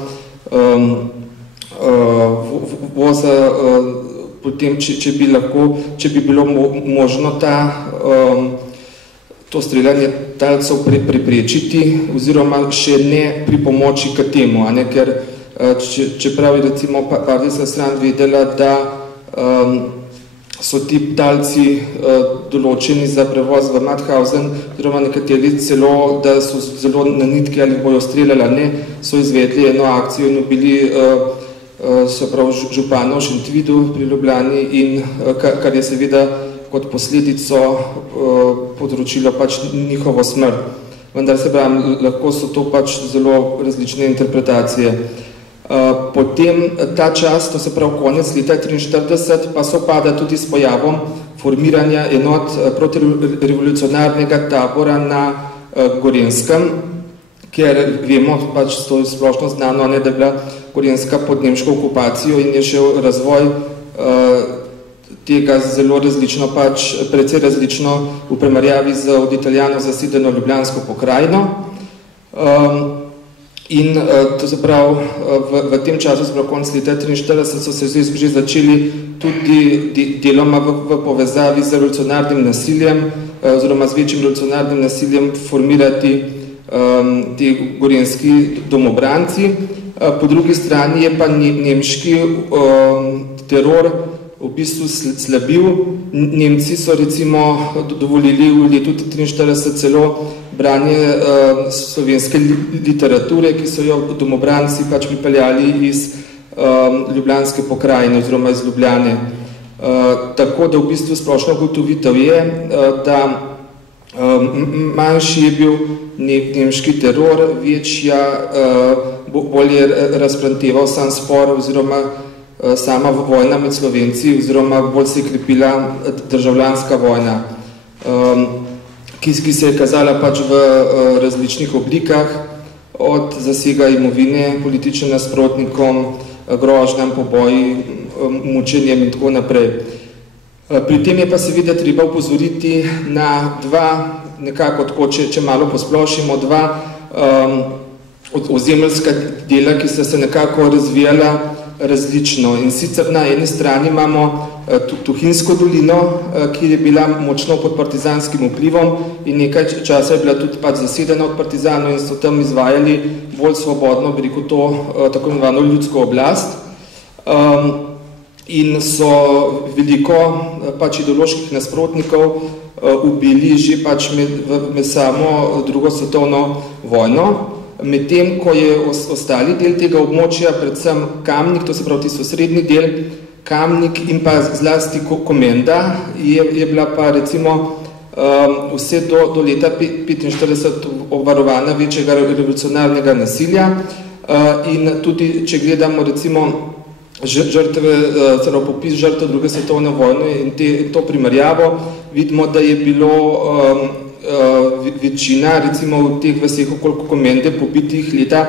voza, potem, če bi bilo možno to streljanje talcev preprečiti oziroma še ne pri pomoči k temu, ker čeprav je recimo partijska stran vedela, da so ti talci določeni za prevoz v Mauthausen, oziroma nekateri celo, da so zelo na nitki ali bojo streljali, ne, so izvedli eno akcijo in bili župana v Šentvidu pri Ljubljani, in kar je seveda kot posledico povzročilo pač njihovo smrt. vendar se pravim, lahko so to pač zelo različne interpretacije. Potem ta čas, to se pravi konec leta 1943, pa sopada tudi s pojavom formiranja enot protirevolucionarnega tabora na Gorenjskem, ker vemo, pač to je splošno znano, da je bila Gorenjska pod nemško okupacijo in je šel razvoj tega zelo različno, pač precej različno v primerjavi z od Italijano zasedeno Ljubljansko pokrajino. In to se pravi, v tem času, se pravi konc leta 1943, so se že začeli tudi deloma v povezavi z revolucionarnim nasiljem, oziroma z večjim revolucionarnim nasiljem formirati ti gorenjski domobranci. Po drugi strani je pa nemški teror v bistvu slabil. Nemci so recimo dovolili v letu 1943 celo branje slovenske literature, ki so jo domobranci pač pripeljali iz Ljubljanske pokrajine oziroma iz Ljubljane. Tako da v bistvu splošno ugotovitev je, da manjši je bil nemški teror, večja bolje razpranteval sam spor oziroma sama vojna med Slovenci oziroma bolj se je krepila državljanska vojna, ki se je kazala pač v različnih oblikah, od zasega imovine političnim nasprotnikom, grožnjam, poboji, mučenjem in tako naprej. Pri tem je pa seveda treba upozoriti na dva, nekako tako, če malo posplošimo, dva ozemeljska dela, ki sta se nekako razvijala različno. In sicer na eni strani imamo Tuhinjsko dolino, ki je bila močno pod partizanskim vplivom in nekaj časa je bila tudi pač zasedena od partizanov in so tam izvajali bolj svobodno, bi rekel to, tako imenovano ljudsko oblast. In so veliko pač ideoloških nasprotnikov ubili že pač med samo drugo svetovno vojno. Medtem, ko je ostali del tega območja, predvsem Kamnik, to se pravi tisto srednji del, Kamnik in pa zlasti Komenda, je bila pa recimo vse do leta 1945 obvarovana večjega revolucionarnega nasilja. In tudi, če gledamo recimo žrtve, celo popis žrtev druge svetovne vojne in to primerjavo, vidimo, da je bilo večina, recimo v teh veseh okoliko Komende pobitih leta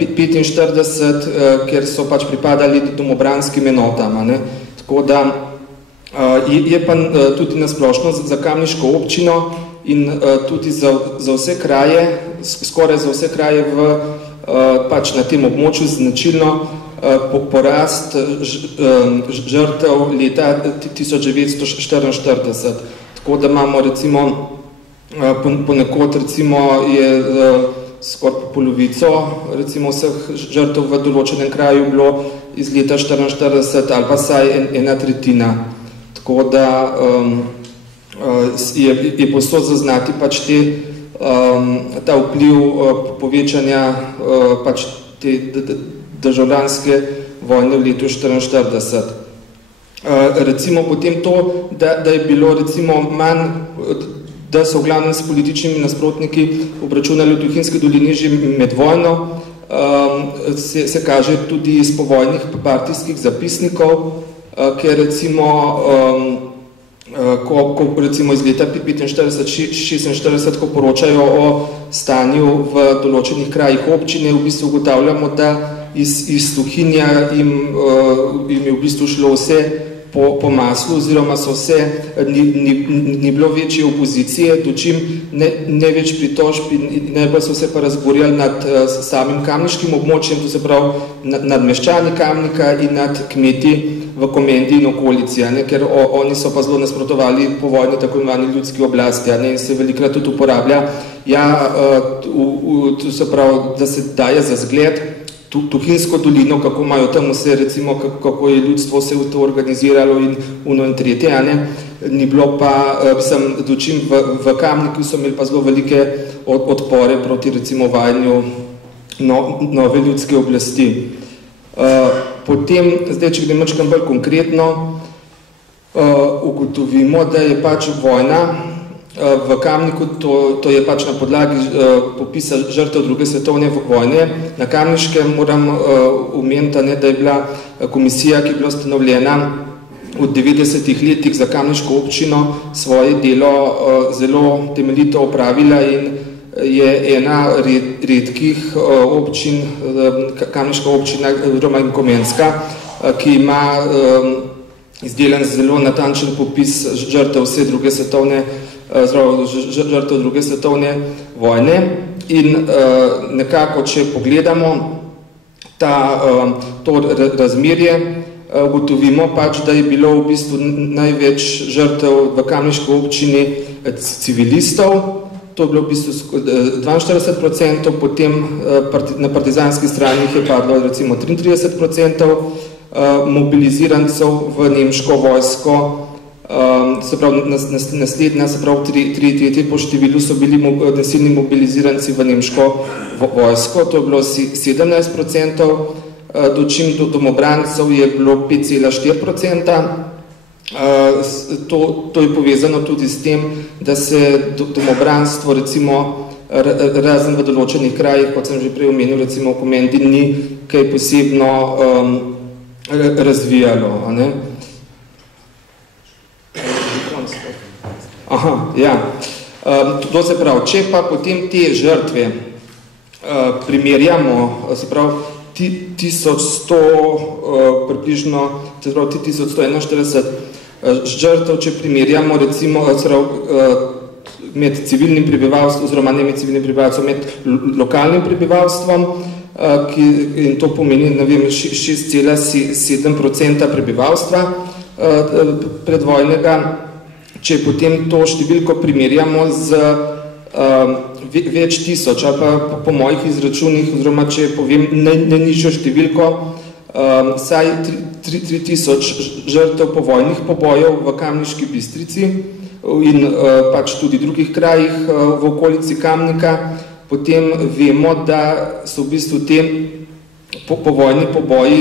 1945, ker so pač pripadali domobranskim enotam. Tako da je pa tudi nasplošno za kamniško občino in tudi za vse kraje, skoraj za vse kraje pač na tem območju značilno porast žrtev leta 1944. Tako da imamo recimo ponekod recimo je skoraj polovico recimo vseh žrtev v določenem kraju bilo iz leta 1944 ali pa saj ena tretjina. Tako da je povsod zaznati pač ta vpliv povečanja pač te državljanske vojne v letu 1944. Recimo potem to, da je bilo recimo manj, da so v glavnem s političnimi nasprotniki obračunali v Tuhinjski dolini že med vojno, se kaže tudi iz povojnih partijskih zapisnikov, ker recimo, ko recimo iz leta 1945-1946, ko poročajo o stanju v določenih krajih občine, v bistvu ugotavljamo, da iz Tuhinja jim je v bistvu šlo vse po maslu, oziroma so vse, ni bilo večje opozicije, dočim ne več pritožb in najbolj so se pa razborjali nad samim kamniškim območjem, to se pravi nad meščani Kamnika in nad kmeti v Komendi in okolici, ker oni so pa zelo nasprotovali po vojni tako imenovani ljudski oblasti in se velikrat tudi uporablja, to se pravi, da se daje za zgled Tuhinjsko dolino, kako imajo tam vse, recimo, kako je ljudstvo se to organiziralo in uno in tretje, ni bilo pa, dočim v Kamniku so imeli pa zelo velike odpore proti, recimo, vajanju nove ljudske oblasti. Potem, zdaj, če gremo bolj konkretno, ugotovimo, da je pač vojna v Kamniku, to je pač na podlagi popisa žrtev druge svetovne vojne. Na Kamniškem moram omeniti, da je bila komisija, ki je bila ustanovljena v 90-ih letih za kamniško občino, svoje delo zelo temeljito opravila in je ena redkih občin, kamniška občina oziroma Komenska, ki ima izdelan zelo natančen popis žrtev vse žrtev druge svetovne vojne. In nekako, če pogledamo to razmerje, ugotovimo pač, da je bilo v bistvu največ žrtev v kamniški občini civilistov, to je bilo v bistvu 42%, potem na partizanski strani je padlo recimo 33%, mobilizirancev v nemško vojsko, se pravi naslednja, se pravi tretji po številu so bili nasilni mobiliziranci v nemško vojsko, to je bilo 17%, dočim domobrancev je bilo 5,4%. To je povezano tudi s tem, da se domobranstvo recimo razen v določenih krajih, kot sem že prej omenil, recimo v Komendi, ni kaj posebno razvijalo. Aha, ja. To se pravi, če pa potem te žrtve primerjamo, se pravi, 1100 približno, se pravi 1141 žrtev, če primerjamo recimo med civilnim prebivalstvom, oziroma ne med civilnim prebivalstvom, med lokalnim prebivalstvom, in to pomeni, ne vem, 6,7% prebivalstva predvojnega. Če potem to številko primerjamo z več tisoč, ali pa po mojih izračunih, oziroma če povem najnižjo številko, saj 3000 žrtev povojnih pobojev v Kamniški Bistrici in pač tudi drugih krajih v okolici Kamnika, potem vemo, da so v bistvu te povojni poboji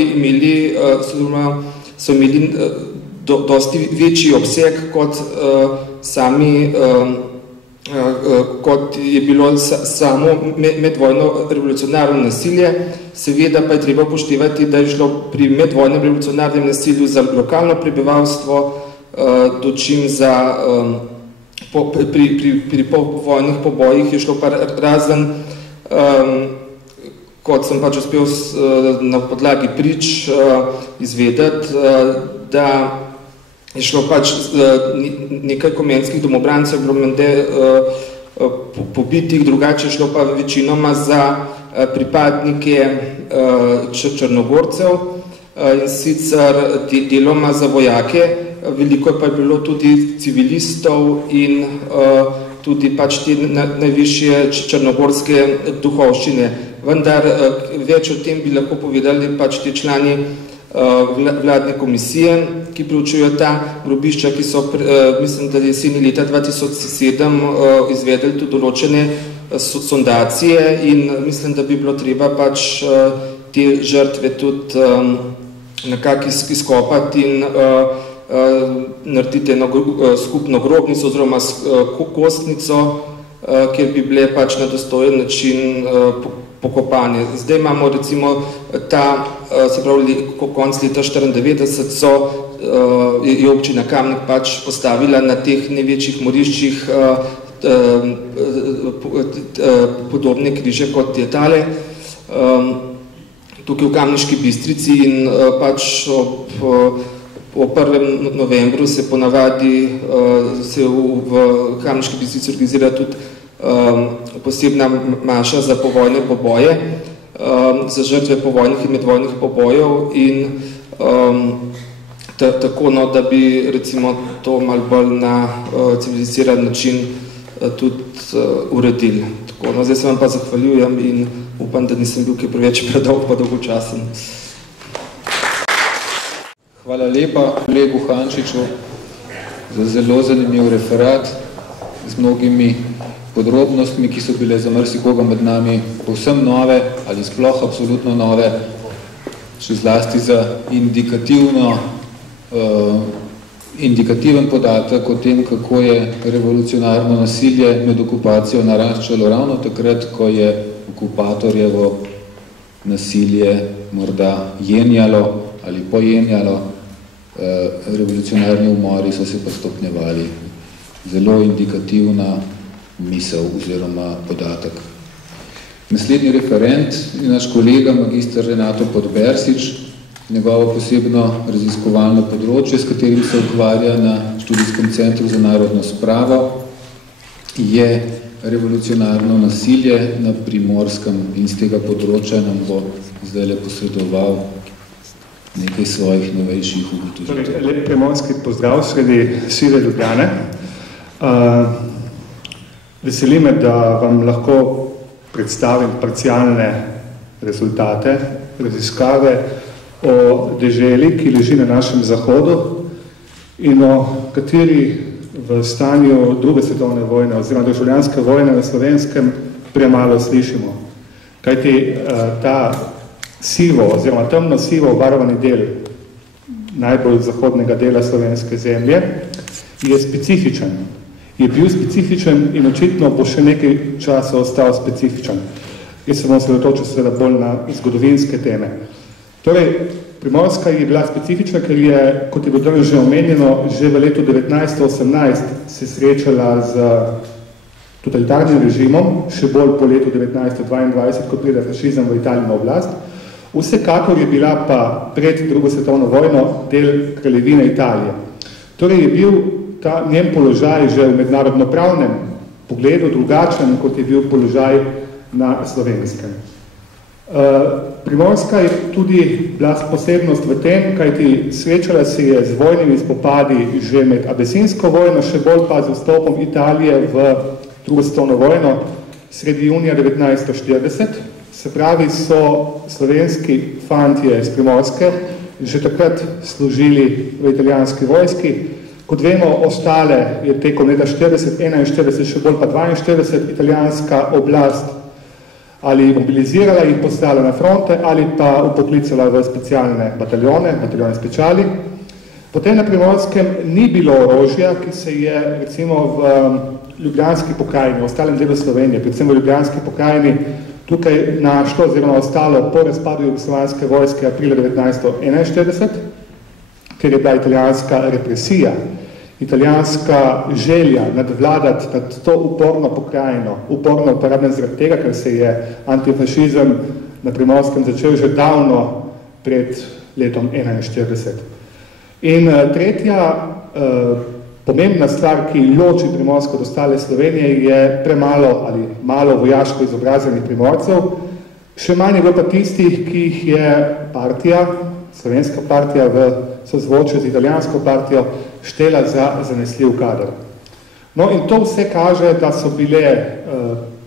so imeli dosti večji obseg kot kot je bilo samo medvojno revolucionarno nasilje. Seveda pa je treba upoštevati, da je šlo pri medvojnem revolucionarnem nasilju za lokalno prebivalstvo, dočim pri povojnih pobojih je šlo pa razen, kot sem pač uspel na podlagi prič izvedeti, da je šlo pač nekaj komenskih domobrancev, bilo mende pobitih, drugače je šlo pa večinoma za pripadnike Črnogorcev in sicer deloma za vojake, veliko pa je bilo tudi civilistov in tudi pač te najvišje črnogorske duhovščine. Vendar več o tem bi lahko povedali pač te člani vladne komisije, ki preučujejo ta grobišča, ki so, mislim, da jeseni leta 2007 izvedeli tudi določene sondacije in mislim, da bi bilo treba pač te žrtve tudi nekako izkopati in narediti eno skupno grobnico oziroma kostnico, kjer bi bile pač na dostojen način pokopanje. Zdaj imamo recimo se pravi, konc leta 1994 je občina Kamnik pač postavila na teh največjih moriščih podobne križe kot je tale, tukaj v Kamniški Bistrici in pač po 1. novembru se ponavadi se v Kamniški Bistrici organizira tudi posebna maša za povojne poboje, za žrtve povojnih in medvojnih pobojev in tako, da bi recimo to malo bolj na civilizirani način tudi uredili. Tako, zdaj se vam pa zahvaljujem in upam, da nisem bil kaj preveč predolg pa dolgočasen. Hvala lepa kolegu Hančiču za zelo zanimiv referat z mnogimi podrobnostmi, ki so bile za marsikoga med nami povsem nove ali sploh absolutno nove, še zlasti za indikativno indikativen podatek o tem, kako je revolucionarno nasilje med okupacijo naraščalo ravno takrat, ko je okupatorjevo nasilje morda jenjalo ali pojenjalo, revolucionarni umori so se pa stopnjevali. Zelo indikativna misel oziroma podatek. Naslednji referent je naš kolega, magister Renato Podbersič, njegovo posebno raziskovalno področje, s katerim se ukvarja na Študijskem centru za narodno spravo, je revolucionarno nasilje na Primorskem in z tega področja nam bo zdaj posredoval nekaj svojih novejših ugotovitev. Lep primorski pozdrav sredi sive Ljubljane. Veseli me, da vam lahko predstavim parcialne rezultate raziskave o deželi, ki leži na našem zahodu in o kateri v stanju druge svetovne vojne oziroma državljanske vojne na Slovenskem premalo slišimo. Kajti ta sivo oziroma temno sivo obarvani del najbolj zahodnega dela slovenske zemlje je specifičen. Je bil specifičen in očitno bo še nekaj časa ostal specifičen. Jaz se bom osredotočil seveda bolj na zgodovinske teme. Torej, Primorska je bila specifična, ker je, kot je bilo danes že omenjeno, že v letu 1918 se srečala z totalitarnim režimom, še bolj po letu 1922, ko pride fašizem v Italiji na oblast. Vsekakor je bila pa pred drugo svetovno vojno del kraljevine Italije. Torej je bil ta njen položaj že v mednarodnopravnem pogledu drugačen, kot je bil položaj na Slovenskem. Primorska je tudi bila posebnost v tem, kajti srečala se je z vojnimi spopadi že med abesinsko vojno, še bolj pa z vstopom Italije v drugo svetovno vojno sredi junija 1940. Se pravi, so slovenski fantje iz Primorske že takrat služili v italijanski vojski. Kot vemo, ostale je tekom leta 40-41, še bolj pa 42, italijanska oblast ali mobilizirala in poslala na fronte ali pa upoklicala v specialne bataljone speciali. Potem na Primorskem ni bilo orožja, ki se je recimo v Ljubljanski pokrajini, v ostalem delu Slovenije, predvsem v Ljubljanski pokrajini, tukaj našlo oziroma ostalo po razpadu jugoslovanske vojske aprila 1941, ker je bila italijanska represija, italijanska želja nadvladati nad to uporno pokrajino, uporno uporabljena zaradi tega, ker se je antifašizem na Primorskem začel že davno pred letom 1941. In tretja pomembna stvar, ki loči Primorsko od ostale Slovenije, je premalo ali malo vojaško izobraženih Primorcev, še manj je bilo pa tistih, ki jih je partija, slovenska partija v sozvočju z italijansko partijo, štela za zanesljiv kader. No in to vse kaže, da so bile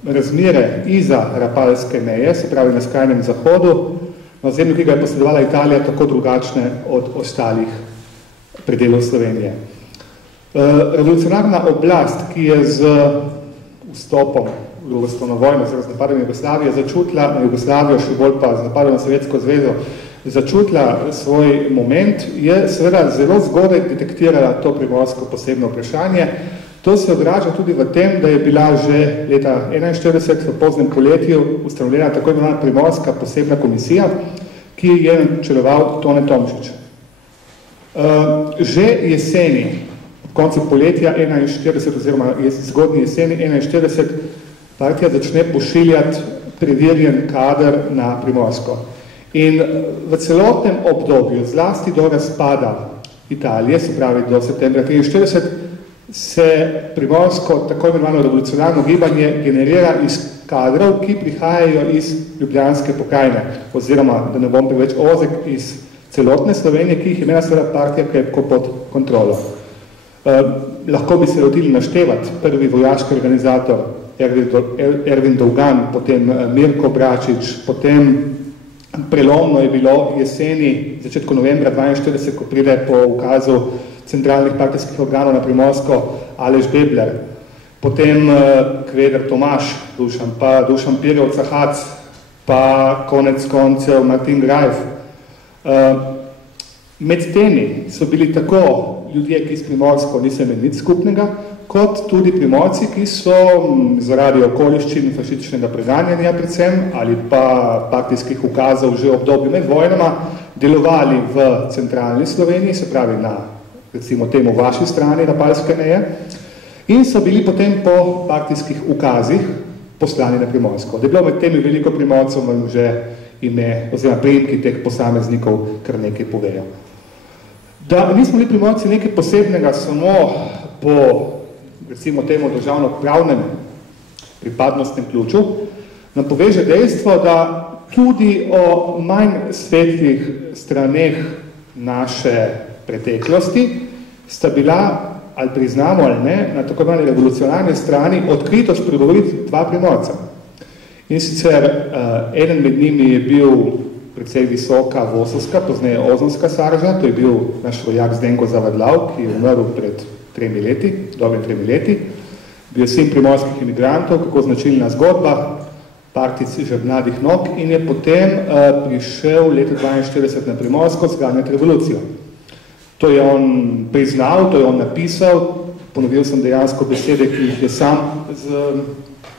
razmere iza Rapalske meje, se pravi na skrajnem zahodu, na ozemlju, ki ga je posledovala Italija, tako drugačne od ostalih predelov Slovenije. Revolucionarna oblast, ki je z vstopom v drugo svetovno vojno, z napadom Jugoslavije, začutila na Jugoslavijo, še bolj pa z napadom na Sovjetsko zvezo, začutila svoj moment, je seveda zelo zgodaj detektirala to primorsko posebno vprašanje. To se odraža tudi v tem, da je bila že leta 1941 v poznem poletju ustanovljena tako imenovana Primorska posebna komisija, ki je načeloval Tone Tomšič. Že jeseni, koncu poletja 1941 oziroma zgodnji jeseni 1941, partija začne pošiljati preverjen kader na Primorsko. In v celotnem obdobju, zlasti do razpada Italije, se pravi do septembra 1943, se Primorsko, tako imenovano revolucionarno gibanje, generira iz kadrov, ki prihajajo iz Ljubljanske pokrajine, oziroma, da ne bom preveč ozek, iz celotne Slovenije, ki jih imela seveda partija krepko pod kontrolo. Lahko bi se rodili naštevati prvi vojaški organizator Ervin Dolgan, potem Mirko Bračič, potem prelomno je bilo jeseni, začetku novembra 1942, ko pride po ukazu centralnih partijskih organov na Primorsko Aleš Bebler, potem Kveder Tomaš Dušan, pa Dušan Pirjevca Hac, pa konec koncev Martin Grajf. Med temi so bili tako ljudje, ki s Primorsko niso imeli nič skupnega, kot tudi Primorci, ki so zaradi okoliščin fašističnega preganjanja predvsem ali pa partijskih ukazov že v obdobju med vojnama delovali v centralni Sloveniji, se pravi na, recimo temu, vaši strani Rapalske meje, in so bili potem po partijskih ukazih poslani na Primorsko. Da je bilo med temi veliko Primorcev, vam že ime oziroma priimki teh posameznikov kar nekaj povejo. Da nismo bili Primorci nekaj posebnega samo po, recimo temu, državno-pravnem pripadnostnem ključu, nam poveže dejstvo, da tudi o manj svetlih straneh naše preteklosti sta bila, ali priznamo ali ne, na tako imenovani revolucionarni strani odkrito spregovoriti dva Primorca. In sicer eden med njimi je bil precej visoka Vosovska, pozneje Ozonska sarža, to je bil naš vojak Zdenko Zavadlav, ki je umrl pred 3 leti, bil sin primorskih imigrantov, kako značilna zgodba, partic že mladih nog, in je potem prišel leta 1942 na Primorsko zganjati revolucijo. To je on priznal, to je on napisal, ponovil sem dejansko besede, ki jih je sam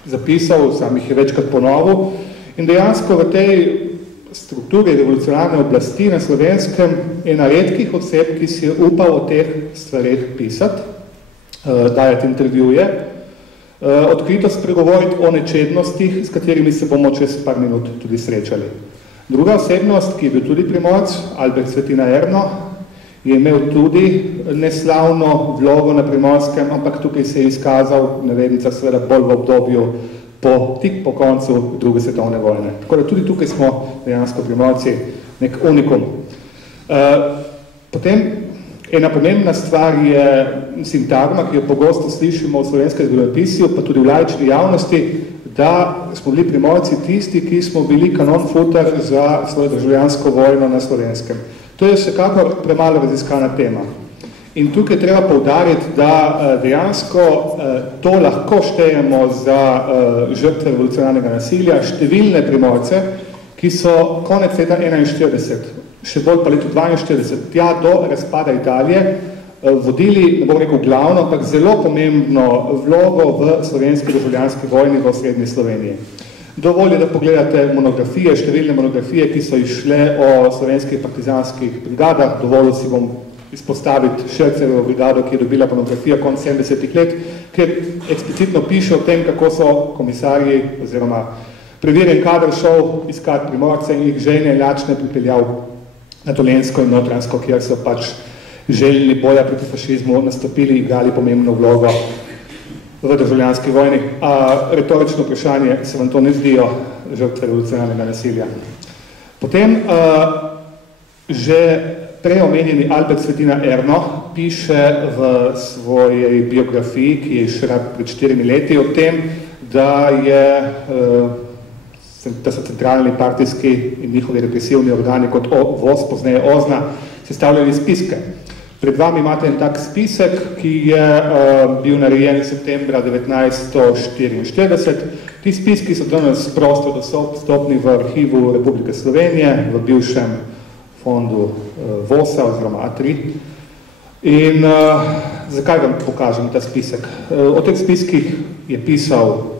zapisal, sam jih je večkrat ponovil, in dejansko v tej strukturi revolucionarne oblasti na Slovenskem ena redkih oseb, ki si je upal o teh stvareh pisati, dajati intervjuje, odkrito spregovoriti o nečednostih, s katerimi se bomo čez par minut tudi srečali. Druga osebnost, ki je bil tudi Primorc, Albert Svetina Erno, je imel tudi neslavno vlogo na Primorskem, ampak tukaj se je izkazal, navednica seveda bolj v obdobju tik po koncu druge svetovne vojne. Tako da tudi tukaj smo dejansko Primorci nek unikum. Potem ena pomembna stvar je sintagma, ki jo pogosto slišimo v slovenskem zgodovinopisju, pa tudi v laični javnosti, da smo bili Primorci tisti, ki smo bili kanon futer za svojo državljansko vojno na Slovenskem. To je vsekakor premalo raziskana tema. In tukaj treba poudariti, da dejansko to lahko štejemo za žrtve revolucionarnega nasilja, številne Primorce, ki so konec leta 1941, še bolj pa leto 1942, tja do razpada Italije, vodili, ne bom rekel glavno, ampak zelo pomembno vlogo v slovenski državljanski vojni v osrednji Sloveniji. Dovolj je, da pogledate monografije, številne monografije, ki so išle o slovenskih partizanskih brigadah. Dovolj si bom izpostaviti Šercerovo brigado, ki je dobila monografijo konec 70-ih let, ker eksplicitno piše o tem, kako so komisarji oziroma preverjen kader šel iskat Primorce in jih željne lačne pripeljal na Dolenjsko in Notranjsko, kjer so pač željni boja proti fašizmu nastopili, igrali pomembno vlogo v državljanski vojni. Retorično vprašanje, se vam to ne zdijo žrtve revolucionarnega nasilja? Potem že preomenjeni Albert Svetina Erno piše v svojej biografiji, ki je šla pred 4 leti, o tem, da so centralni partijski in njihovi represivni organi kot VOS, pozneje OZNA, sestavljali spiske. Pred vami imate en tak spisek, ki je bil narejen septembra 1944. Ti spiski so danes prosto dostopni v arhivu Republike Slovenije, v bivšem fondu VOS-a oziroma A3. In zakaj vam pokažem ta spisek? O teh spiskih je pisal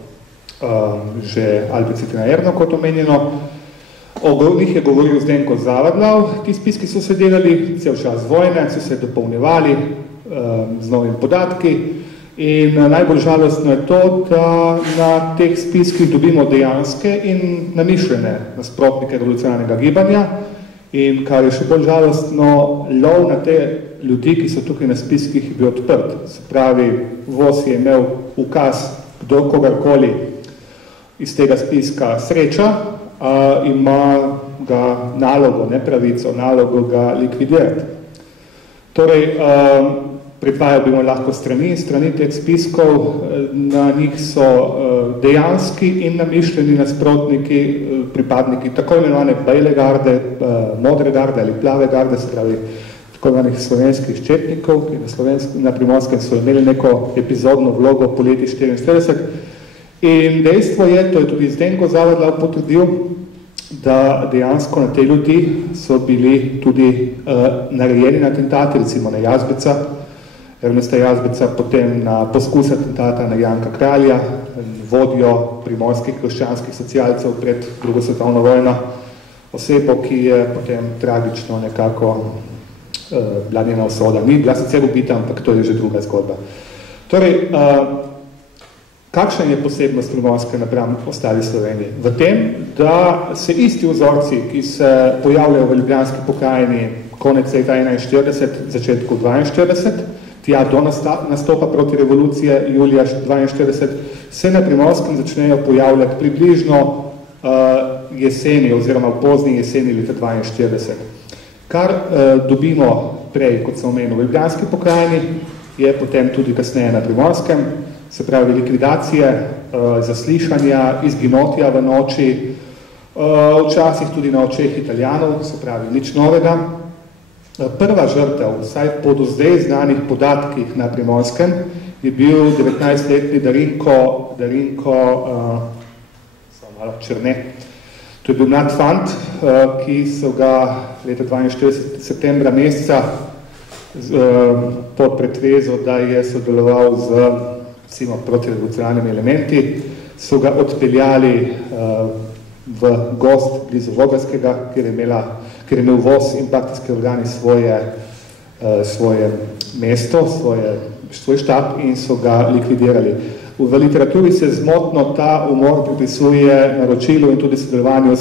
že Albert Svetina Erno, kot omenjeno. O njih je govoril Zdenko Zavadlav. Ti spiski so se delali cel čas vojne, so se dopolnjevali z novimi podatki in najbolj žalostno je to, da na teh spiskih dobimo dejanske in namišljene nasprotnike revolucionarnega gibanja in kar je še bolj žalostno, lov na te ljudi, ki so tukaj na spiskih, je bil odprt. Se pravi, VOS je imel ukaz, kdo kogarkoli iz tega spiska sreča, ima ga nalogo, ne pravico, nalogo ga likvidirati. Torej, predvajal bi lahko strani teh spiskov, na njih so dejanski in namišljeni nasprotniki, pripadniki tako imenovane bele garde, modre garde ali plave garde, se pravi tako imenovanih slovenskih ščetnikov, ki na Primorskem so imeli neko epizodno vlogo po leti 1944. In dejstvo je, to je tudi Zdenko Zavadlav potrdil, da dejansko na te ljudi so bili tudi narejeni atentati, recimo na Jazbeca, Ernesta Jazbeca potem na poskus atentata na Janka Kralja, vodjo primorskih krščanskih socialcev pred drugo svetovno vojno, osebo, ki je potem tragično nekako bila njena usoda. Ni bila sicer ubita, ampak to je že druga zgodba. Torej, kakšna je posebnost Primorske napram ostali Sloveniji? V tem, da se isti vzorci, ki se pojavljajo v Ljubljanski pokrajini konec leta 41, začetku 42, tja do nastopa proti revolucije julija 42, se na Primorskem začnejo pojavljati približno jeseni oziroma v pozni jeseni leta 42. Kar dobimo prej, kot sem omenil, v Ljubljanski pokrajini, je potem tudi kasneje na Primorskem, se pravi likvidacije, zaslišanja, izginotja v noči, včasih tudi na očeh Italijanov, se pravi nič novega. Prva žrtev, vsaj po do zdaj znanih podatkih na Primorskem, je bil 19-letni Darinko Črne. To je bil mlad fant, ki so ga leta 42. septembra meseca pod pretvezo, da je sodeloval z recimo protirevolucionarnimi elementi, so ga odpeljali v gost blizu Vogrskega, kjer je imel voz in partijski organi svoje mesto, svoj štab in so ga likvidirali. V literaturi se zmotno ta umor pripisuje naročilu in tudi sodelovanju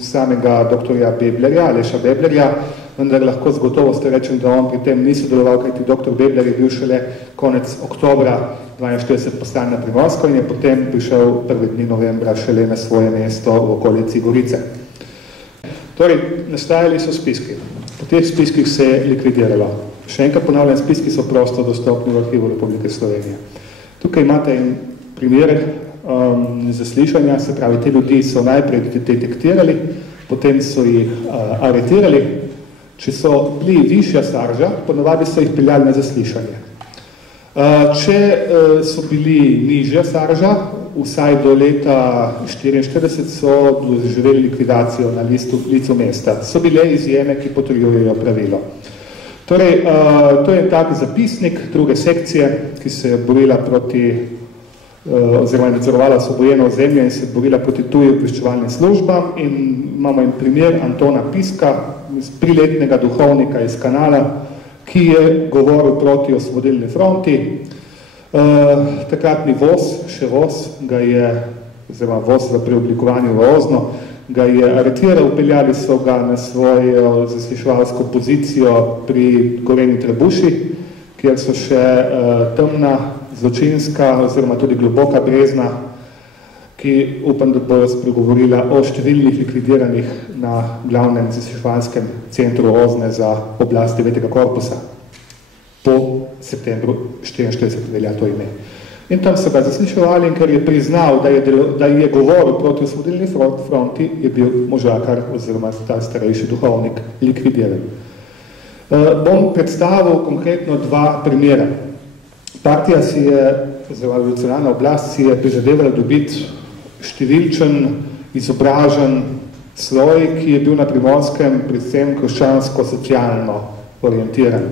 samega doktorja Beblerja, Aleša Beblerja, vendar lahko z gotovosti rečem, da on pri tem ni sodeloval, kajti doktor Bebler je bil šele konec oktobra 42 poslan na Primorsko in je potem prišel prvi dni novembra šele na svoje mesto v okolici Gorice. Torej, nastajali so spiski. Po teh spiskih se je likvidiralo. Še enkrat ponavljam, spiski so prosto dostopni v arhivu Republike Slovenije. Tukaj imate en primer zaslišanja, se pravi, te ljudi so najprej detektirali, potem so jih aretirali. Če so bili višja sarža, ponovadi so jih peljali na zaslišanje. Če so bili nižja sarža, vsaj do leta 1944 so doživeli likvidacijo na licu mesta. So bile izjeme, ki potrjujejo pravilo. Torej, to je tak zapisnik druge sekcije, ki se je borila proti, oziroma nadzorovala osvobojeno ozemlje in se je borila proti tuji obveščevalnim službam in imamo en primer Antona Piska, priletnega duhovnika iz Kanala, ki je govoril proti osvobodilni fronti. Takratni voz, še voz, ga je, oziroma voz v preoblikovanju v Ozno, ga je aretiral, peljali so ga na svojo zasliševalsko pozicijo pri Gorenji Trebuši, kjer so še temna, zločinska oziroma tudi globoka brezna, ki upam, da bo spregovorila o številnih likvidiranih na glavnem zasliševalskem centru Ozne za oblast 9. korpusa. Po septembru 1944 velja to ime. In tam so ga zasliševali in ker je priznal, da je govoril proti osvobodilni fronti, je bil možakar oziroma ta starejši duhovnik likvidiran. Bom predstavil konkretno dva primera. Partija si je, oziroma revolucionarna oblast si je prizadevala dobiti številčen, izobražen sloj, ki je bil na Primorskem predvsem krščansko-socialno orientiran.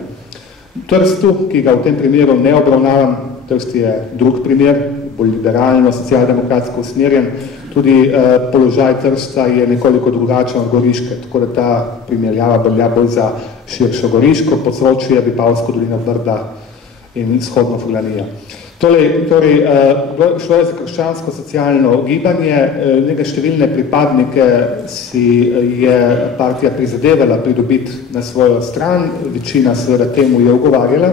Trstu, ki ga v tem primeru ne obravnavam, Trst je drug primer, bolj liberalno, socialdemokratsko usmerjen, tudi položaj Trsta je nekoliko drugačen od Goriške, tako da ta primerjava velja bolj za širšo Goriško, Podsročje, Vipavsko dolino Brda in vzhodno Furlanija. Torej, šlo je za krščansko-socialno gibanje, nekaj številne pripadnike si je partija prizadevala pridobiti na svojo stran, večina seveda temu je ugovarjala.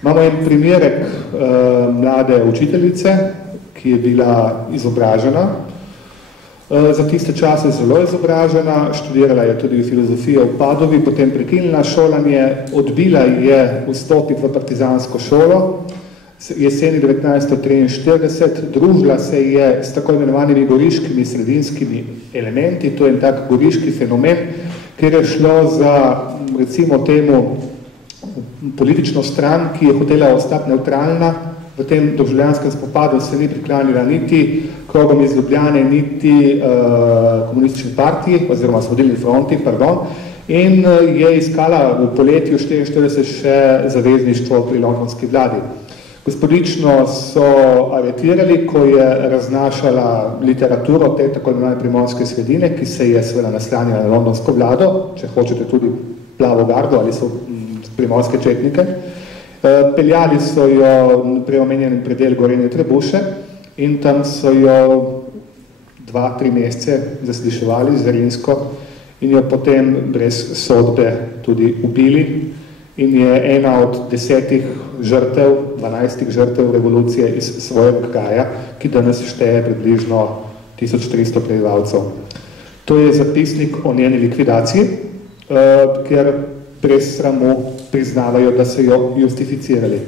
Imamo en primerek mlade učiteljice, ki je bila izobražena, za tiste čase zelo izobražena, študirala je tudi filozofijo v Padovi, potem prekinila šolanje, odbila je vstopiti v partizansko šolo, jeseni 1943, družila se je s tako imenovanimi goriškimi sredinskimi elementi, to je en tak goriški fenomen, ker je šlo za, recimo temu, politično stran, ki je hotela ostati neutralna, v tem državljanskem spopadu se ni priklanila niti krogom iz Ljubljane, niti komunistični partiji, oziroma osvobodilni fronti, pardon, in je iskala v poletju 44 še zavezništvo pri londonski vladi. Gospodično so aretirali, ko je raznašala literaturo te tako imenovane primorske sredine, ki se je seveda naslanjala na londonsko vlado, če hočete tudi plavo gardo ali so primorske četnike. Peljali so jo pri omenjenem predel Gorenje Trebuše in tam so jo 2-3 mesece zasliševali zrinsko in jo potem brez sodbe tudi ubili in je ena od 10 žrtev, 12 žrtev revolucije iz svojega kraja, ki danes šteje približno 1300 prebivalcev. To je zapisnik o njeni likvidaciji, ker brez sramu priznavajo, da so jo justificirali.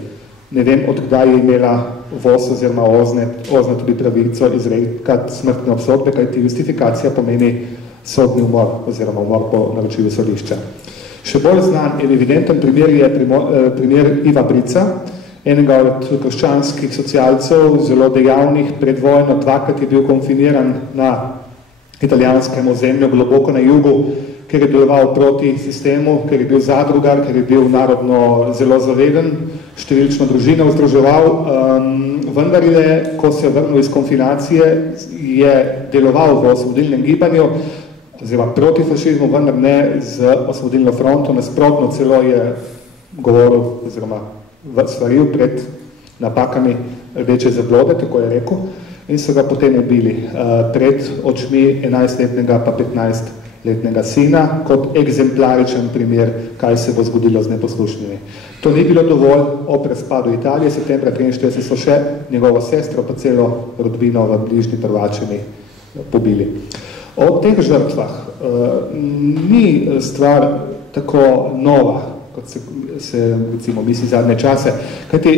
Ne vem, odkdaj je imela voz oziroma ozna tudi pravico izrekati smrtne obsodbe, kajti justifikacija pomeni sodni umor oziroma umor po naročilu sodišča. Še bolj znan in evidenten primer je primer Iva Brica, enega od krščanskih socialcev, zelo dejavnih pred vojno, 2krat je bil konfiniran na italijanskem ozemlju, globoko na jugu, ker je deloval proti sistemu, ker je bil zadrugar, ker je bil narodno zelo zaveden, številčno družino vzdruževal, vendar je, ko se je vrnil iz konfinacije, je deloval v osvobodilnem gibanju, oziroma proti fašizmu, vendar ne z osvobodilno fronto, nasprotno celo je govoril oziroma svaril pred napakami rdeče zablode, tako je rekel, in so ga potem ubili pred očmi 11-letnega pa 15-letnega sina, kot egzemplaričen primer, kaj se bo zgodilo z neposlušnimi. To ni bilo dovolj, ob razpadu Italije, septembra 1943 so še njegovo sestro, pa celo rodbino v bližnji Prvačini pobili. O teh žrtvah ni stvar tako nova, kot se recimo misli zadnje čase, kajti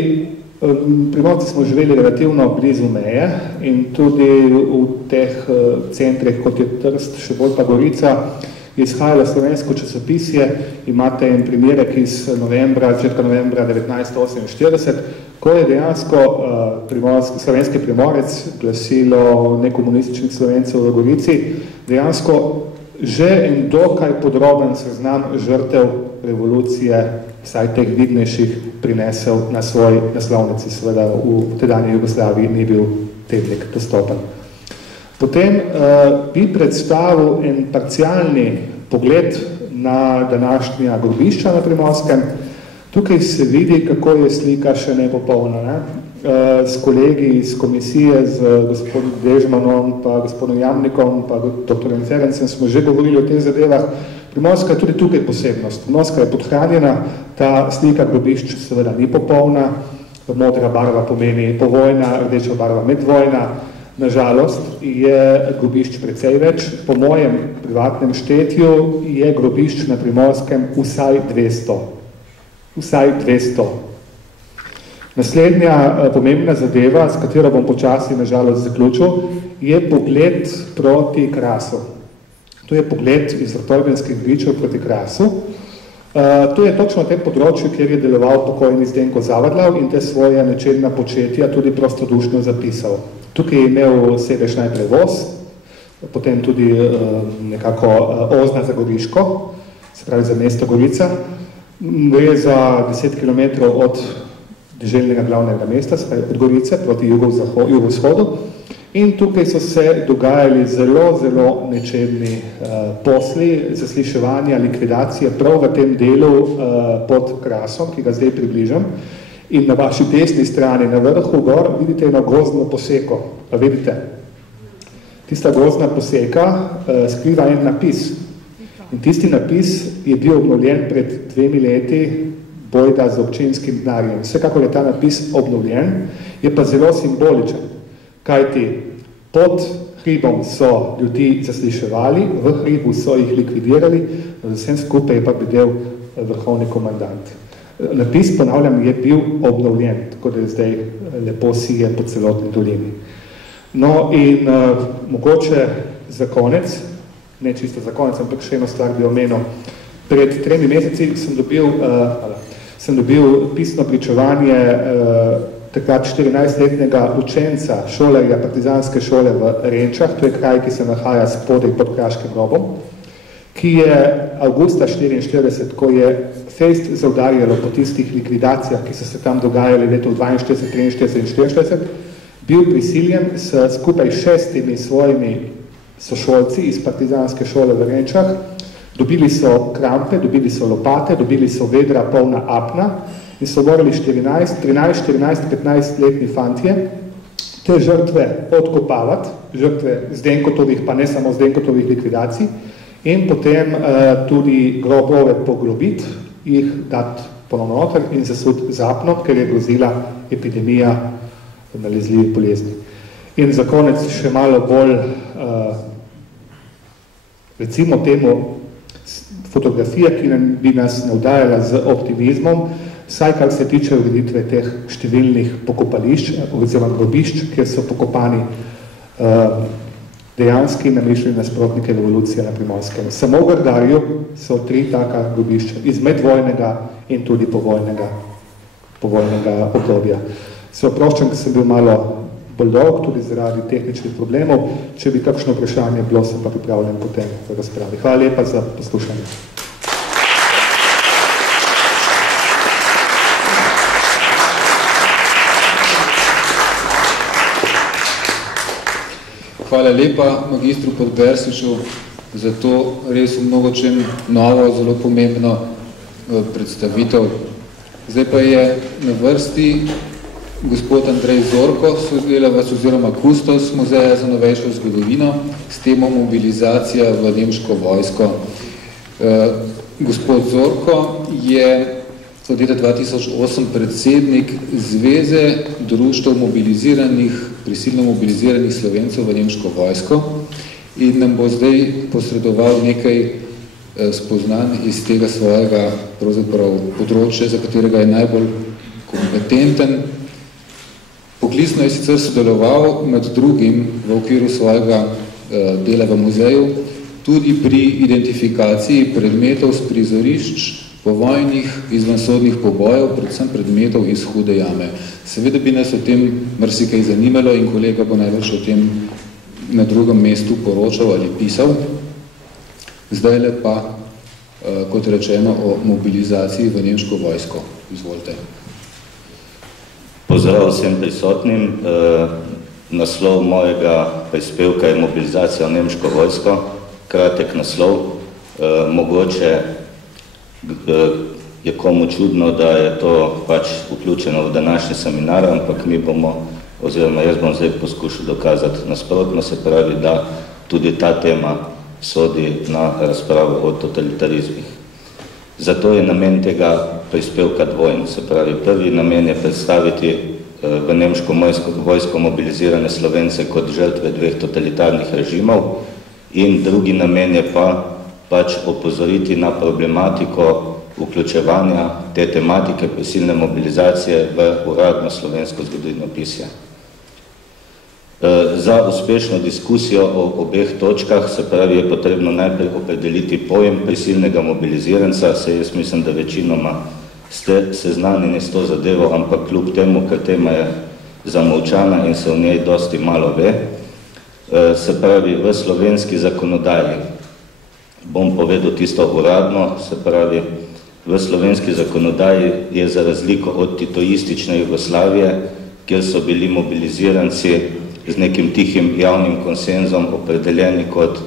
Primorci smo živeli relativno blizu meje in tudi v teh centrih, kot je Trst, še bolj pa Gorica, je izhajalo slovensko časopisje, imate en primerek iz začetka novembra 1948, ko je dejansko slovenski Primorec, glasilo nekomunističnih Slovencev v Gorici, dejansko že en dokaj podroben seznam žrtev revolucije, vsaj teh vidnejših, prinesel na svoj naslovnici, seveda v tedanji Jugoslaviji ni bil tednik dostopen. Potem bi predstavil en parcialni pogled na današnja grobišča na Primorskem. Tukaj se vidi, kako je slika še nepopolna. Ne? S kolegi iz komisije, z gospodom Dežmanom, pa gospodom Jamnikom, pa doktorjem Ferencem smo že govorili o teh zadevah. Primorska je tudi tukaj posebnost. Primorska je podhranjena, ta slika grobišč seveda ni popolna, modra barva pomeni povojna, rdeča barva medvojna. Nažalost je grobišč precej več. Po mojem privatnem štetju je grobišč na Primorskem vsaj 200. Vsaj 200. Naslednja pomembna zadeva, s katero bom počasi nažalost zaključil, je pogled proti Krasu. To je pogled iz Vrtojbenskih gričev proti Krasu. To je točno na tem področju, kjer je deloval pokojni Zdenko Zavadlav in te svoje nečedna početja tudi prostodušno zapisal. Tukaj je imel sedež najprej voz, potem tudi nekako ozna za Goriško, se pravi za mesto Gorica. Gre za 10 km od deželnega glavnega mesta, se pravi od Gorice proti jugovzhodu. In tukaj so se dogajali zelo, zelo nečedni posli, zasliševanja, likvidacije prav v tem delu pod Krasom, ki ga zdaj približam. In na vaši desni strani, na vrhu gor, vidite eno gozdno poseko. Pa vidite? Tista gozdna poseka skriva en napis. In tisti napis je bil obnovljen pred 2 leti bojda z občinskim denarjem. Vsekakor je ta napis obnovljen, je pa zelo simboličen. Kajti pod hribom so ljudi zasliševali, v hribu so jih likvidirali, no vsem skupaj je pa bidel vrhovni komandant. Napis, ponavljam, je bil obnovljen, tako da je zdaj lepo sije po celotni dolini. No in mogoče za konec, ne čisto za konec, ampak še eno stvar bi omenil. Pred 3 meseci sem dobil pisno pričevanje takrat 14-letnega učenca šolarja partizanske šole v Renčah, to je kraj, ki se nahaja spodaj pod Kraškim robom, ki je avgusta 1944, ko je fejst zaudarjalo po tistih likvidacijah, ki so se tam dogajali letov 42, 43 in 44, bil prisiljen skupaj 6 svojimi sošolci iz partizanske šole v Renčah. Dobili so krampe, dobili so lopate, dobili so vedra polna apna in so morali 13, 14, 15-letni fantje te žrtve odkopavati, žrtve Zdenkotovih, pa ne samo Zdenkotovih likvidacij, in potem tudi grobove poglobiti, jih dati ponovno noter in zasud z apno, ker je grozila epidemija nalezljivih bolezni. In za konec še malo bolj, recimo temu, fotografija, ki bi nas navdajala z optimizmom, saj kar se tiče ureditve teh številnih pokopališč, oziroma grobišč, kjer so pokopani dejanski namišljeni nasprotnike revolucije na Primorskem. Samo v Grdarju so 3 taka grobišča iz medvojnega in tudi povojnega obdobja. Se oproščam, ker sem bil malo bolj dolg, tudi zaradi tehničnih problemov. Če bi kakšno vprašanje bilo, sem pa pripravljen potem v razpravi. Hvala lepa za poslušanje. Hvala lepa magistru Podbersiču za to res v mnogočem novo, zelo pomembno predstavitev. Zdaj pa je na vrsti gospod Andrej Zorko, sodelavec oziroma kustos Muzeja za novejšo zgodovino s temo mobilizacija v nemško vojsko. Gospod Zorko je od leta 2008 predsednik Zveze društev prisilno mobiliziranih Slovencev v nemško vojsko in nam bo zdaj posredoval nekaj spoznanj iz tega svojega pravzaprav področja, za katerega je najbolj kompetenten. Poklicno je sicer sodeloval med drugim v okviru svojega dela v muzeju tudi pri identifikaciji predmetov z prizorišč povojnih izvensodnih pobojev, predvsem predmetov iz Hude jame. Seveda bi nas o tem marsikaj zanimalo in kolega bo največ o tem na drugem mestu poročal ali pisal. Zdajle pa, kot rečeno, o mobilizaciji v nemško vojsko. Izvolite. Pozdrav vsem prisotnim. Naslov mojega prispevka je mobilizacija v nemško vojsko. Kratek naslov. Mogoče je komu čudno, da je to pač vključeno v današnji seminar, ampak mi bomo, oziroma jaz bom zdaj poskušal dokazati nasprotno, se pravi, da tudi ta tema sodi na razpravo o totalitarizmih. Zato je namen tega prispevka dvojen. Se pravi, prvi namen je predstaviti v nemško vojsko mobilizirane Slovence kot žrtve 2 totalitarnih režimov in drugi namen je pač opozoriti na problematiko vključevanja te tematike prisilne mobilizacije v uradno slovensko zgodovinopisje. Za uspešno diskusijo o obeh točkah, se pravi, je potrebno najprej opredeliti pojem prisilnega mobiliziranca, se jaz mislim, da večinoma ste seznanjeni s to zadevo, ampak kljub temu, ker tema je zamolčana in se v njej dosti malo ve, se pravi, v slovenski zakonodaji, bom povedal tisto uradno, se pravi, v slovenski zakonodaji je za razliko od titoistične Jugoslavije, kjer so bili mobiliziranci z nekim tihim javnim konsenzom opredeljeni kot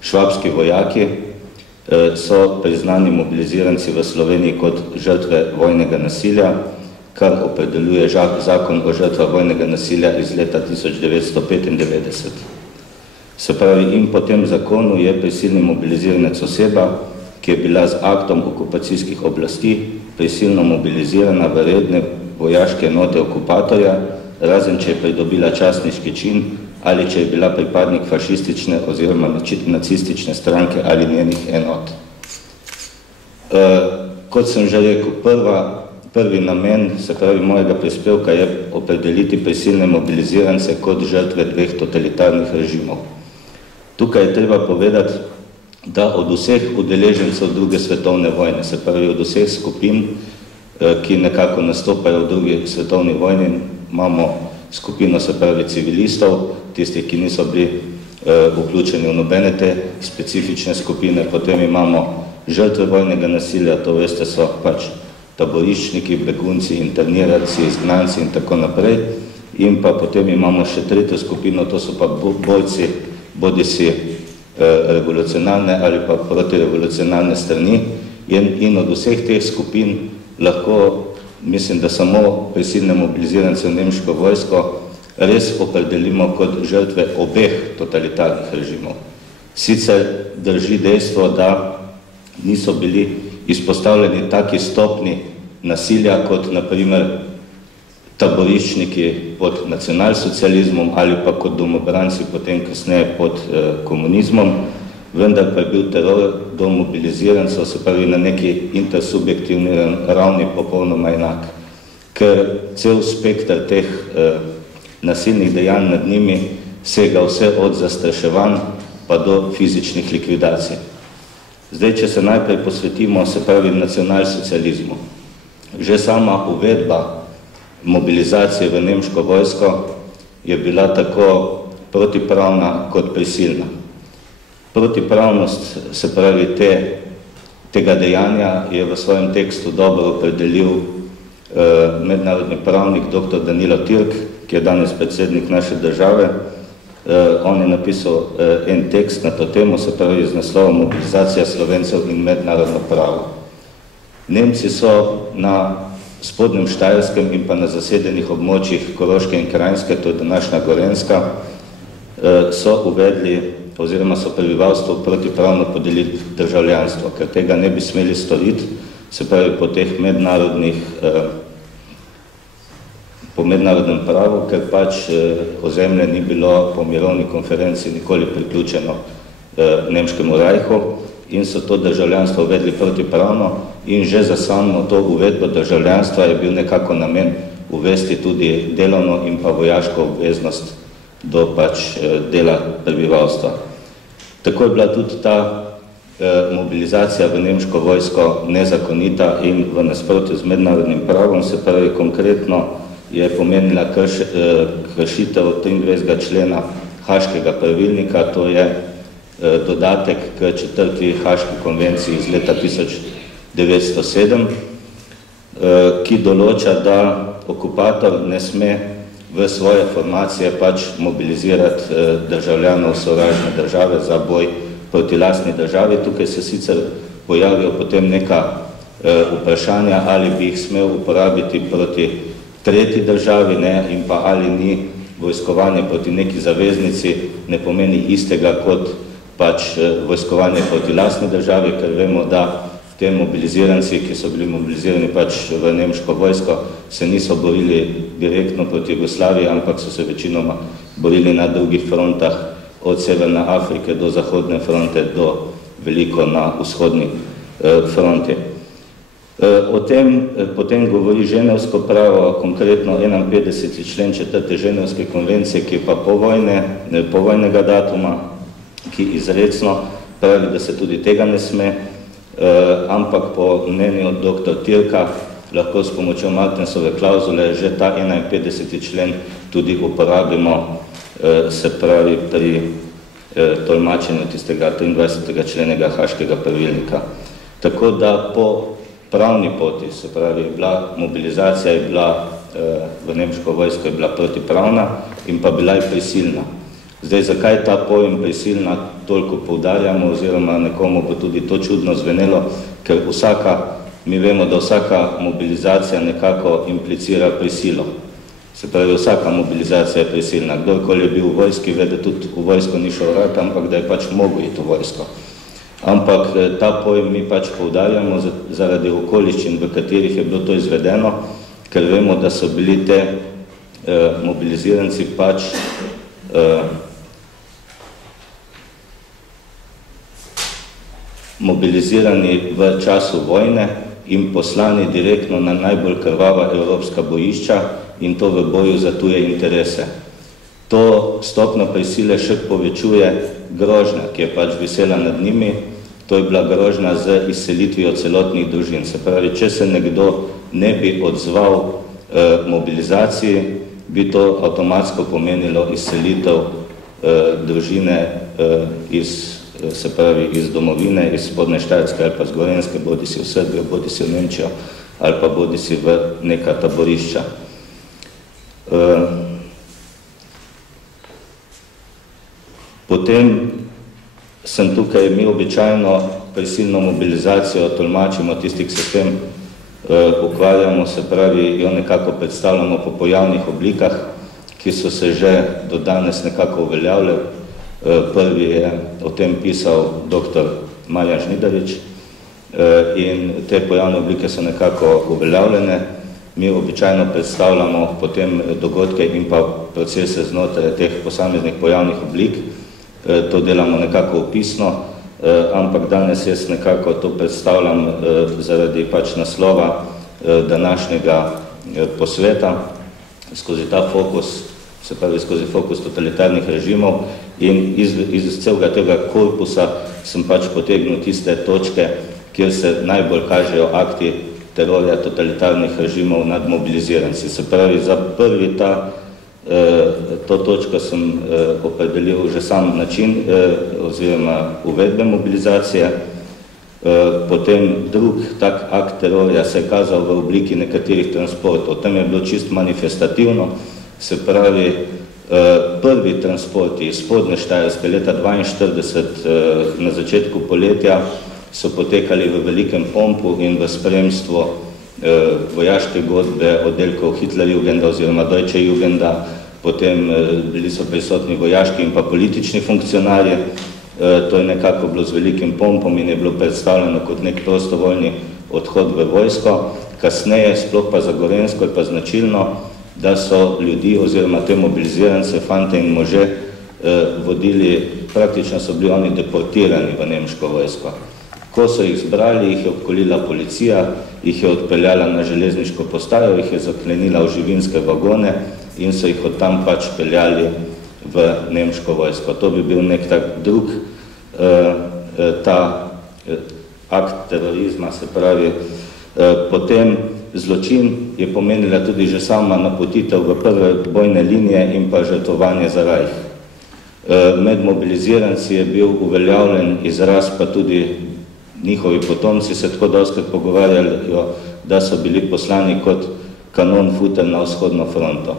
švabski vojaki, so priznani mobiliziranci v Sloveniji kot žrtve vojnega nasilja, kar opredeljuje zakon o žrtvah vojnega nasilja iz leta 1995. Se pravi, in po tem zakonu je prisilni mobiliziranec oseba, ki je bila z aktom okupacijskih oblasti prisilno mobilizirana v redne vojaške enote okupatorja, razen če je pridobila častniški čin ali če je bila pripadnik fašistične oziroma nacistične stranke ali njenih enot. Kot sem že rekel, prvi namen, se pravi, mojega prispevka je opredeliti prisilne mobilizirance kot žrtve 2 totalitarnih režimov. Tukaj je treba povedati, da od vseh udeležencev druge svetovne vojne, se pravi od vseh skupin, ki nekako nastopajo v drugi svetovni vojni, imamo skupino, se pravi, civilistov, tistih, ki niso bili vključeni v nobene te specifične skupine. Potem imamo žrtve vojnega nasilja, to veste, so pač taboriščniki, begunci, interniranci, izgnanci in tako naprej. In pa potem imamo še tretjo skupino, to so pa bojci, bodisi revolucionalne ali pa protirevolucionalne strani. In od vseh teh skupin lahko, mislim, da samo prisilne mobilizirance v nemško vojsko res opredelimo kot žrtve obeh totalitarnih režimov. Sicer drži dejstvo, da niso bili izpostavljeni taki stopni nasilja kot naprimer taboriščniki pod nacionalsocializmom ali pa kot domobranci potem kasneje pod komunizmom, vendar pa je bil teror do mobilizirancev, se pravi na neki intersubjektivni ravni popolnoma enak, ker cel spektr teh nasilnih dejanj nad njimi sega vse od zastraševanj pa do fizičnih likvidacij. Zdaj, če se najprej posvetimo, se pravi, nacionalsocializmu. Že sama uvedba mobilizacije v nemško vojsko je bila tako protipravna kot prisilna. Protipravnost, se pravi, tega dejanja je v svojem tekstu dobro opredelil mednarodni pravnik dr. Danilo Türk, ki je danes predsednik naše države. On je napisal en tekst na to temo, se pravi, z naslovom Mobilizacija Slovencev in mednarodno pravo. Nemci so na spodnjem Štajerskem in pa na zasedenih območjih Koroške in Krajinske, to je današnja Gorenjska, so uvedli oziroma so prebivalstvo protipravno podelili državljanstvo, ker tega ne bi smeli storiti, se pravi po teh po mednarodnem pravu, ker pač ozemlje ni bilo po mirovni konferenci nikoli priključeno nemškemu rajhu in so to državljanstvo uvedli protipravno in že za samo to uvedbo državljanstva je bil nekako namen uvesti tudi delovno in pa vojaško obveznost do pač dela prebivalstva. Tako je bila tudi ta mobilizacija v nemško vojsko nezakonita in v nasprotju z mednarodnim pravom, se pravi konkretno je pomenila kršitev 23. člena Haškega pravilnika, to je dodatek k 4. Haški konvenciji iz leta 1907, ki določa, da okupator ne sme v svoje formacije pač mobilizirati državljanov sovražne države za boj proti lastni državi. Tukaj se sicer pojavijo potem neka vprašanja, ali bi jih smel uporabiti proti tretji državi, in pa ali ni vojskovanje proti neki zaveznici, ne pomeni istega kot pač vojskovanje proti lastni državi, ker vemo, da te mobiliziranci, ki so bili mobilizirani pač v nemško vojsko, se niso borili direktno proti Jugoslaviji, ampak so se večinoma borili na drugih frontah, od Severne Afrike do Zahodne fronte, do veliko na vzhodni fronti. O tem potem govori ženevsko pravo, konkretno 51. člen 4. ženevske konvencije, ki je pa povojnega datuma, ki izrecno pravi, da se tudi tega ne sme, ampak po mnenju dr. Türka lahko s pomočjo Martensove klauzule že ta 51. člen tudi uporabimo, se pravi pri tolmačenju tistega 23. členega Haškega pravilnika. Tako da po pravni poti, se pravi, mobilizacija je bila v nemško vojsko je bila protipravna in pa bila je prisilna. Zdaj, zakaj ta pojem prisilna toliko poudarjamo, oziroma nekomu bo tudi to čudno zvenelo, ker mi vemo, da vsaka mobilizacija nekako implicira prisilo. Se pravi, vsaka mobilizacija je prisilna. Kdorkoli je bil v vojski, ve, da tudi v vojsko ni šel rad, ampak da je pač mogel iti v vojsko. Ampak ta pojem mi pač poudarjamo zaradi okoliščin, v katerih je bilo to izvedeno, ker vemo, da so bili te mobiliziranci pač mobilizirani v času vojne in poslani direktno na najbolj krvava evropska bojišča in to v boju za tuje interese. To stopno prisile še povečuje grožnja, ki je pač visela nad njimi, to je bila grožnja z izselitvijo celotnih družin. Se pravi, če se nekdo ne bi odzval mobilizaciji, bi to avtomatsko pomenilo izselitev družine se pravi iz domovine, iz Spodnje Štajerske ali pa z Gorenjske, bodi si v Srbijo, bodi si v Nemčijo ali pa bodi si v neka taborišča. Potem sem tukaj, mi običajno prisilno mobilizacijo tolmačimo tistih, ki se s tem ukvarjamo, se pravi, jo nekako predstavljamo po pojavnih oblikah, ki so se že do danes nekako uveljavljali. Prvi je o tem pisal dr. Marjan Žnidarič in te pojavne oblike so nekako uveljavljene. Mi običajno predstavljamo potem dogodke in pa procese znotraj teh posameznih pojavnih oblik. To delamo nekako opisno, ampak danes jaz nekako to predstavljam zaradi pač naslova današnjega posveta skozi ta fokus, se pravi skozi fokus totalitarnih režimov in iz celega tega korpusa sem pač potegnil tiste točke, kjer se najbolj kažejo akti terorja totalitarnih režimov nad mobiliziranci. Se pravi, za prvi to točko sem opredelil že sam način oziroma uvedbe mobilizacije. Potem drug tak akt terorja se je kazal v obliki nekaterih transportov. Tam je bilo čist manifestativno, se pravi, prvi transporti iz Spodnje Štajerske leta 1942 na začetku poletja so potekali v velikem pompu in v spremstvu vojaške godbe oddelkov Hitlerjugenda oziroma Deutsche Jugenda, potem bili so prisotni vojaški in pa politični funkcionarji. To je nekako bilo z velikim pompom in je bilo predstavljeno kot nek prostovoljni odhod v vojsko. Kasneje, sploh pa za Gorenjsko, je pa značilno, da so ljudi oziroma te mobilizirance, fante in može vodili, praktično so bili oni deportirani v nemško vojsko. Ko so jih zbrali, jih je obkolila policija, jih je odpeljala na železniško postajo, jih je zaklenila v živinske vagone in so jih od tam pač peljali v nemško vojsko. To bi bil nek tak drug ta akt terorizma, se pravi. Potem zločin je pomenila tudi že sama napotitev v prve bojne linije in pa žrtvovanje za Reich. Med mobiliziranci je bil uveljavljen izraz, pa tudi njihovi potomci se tako dostkrat pogovarjali, da so bili poslani kot kanon futer na vzhodno fronto.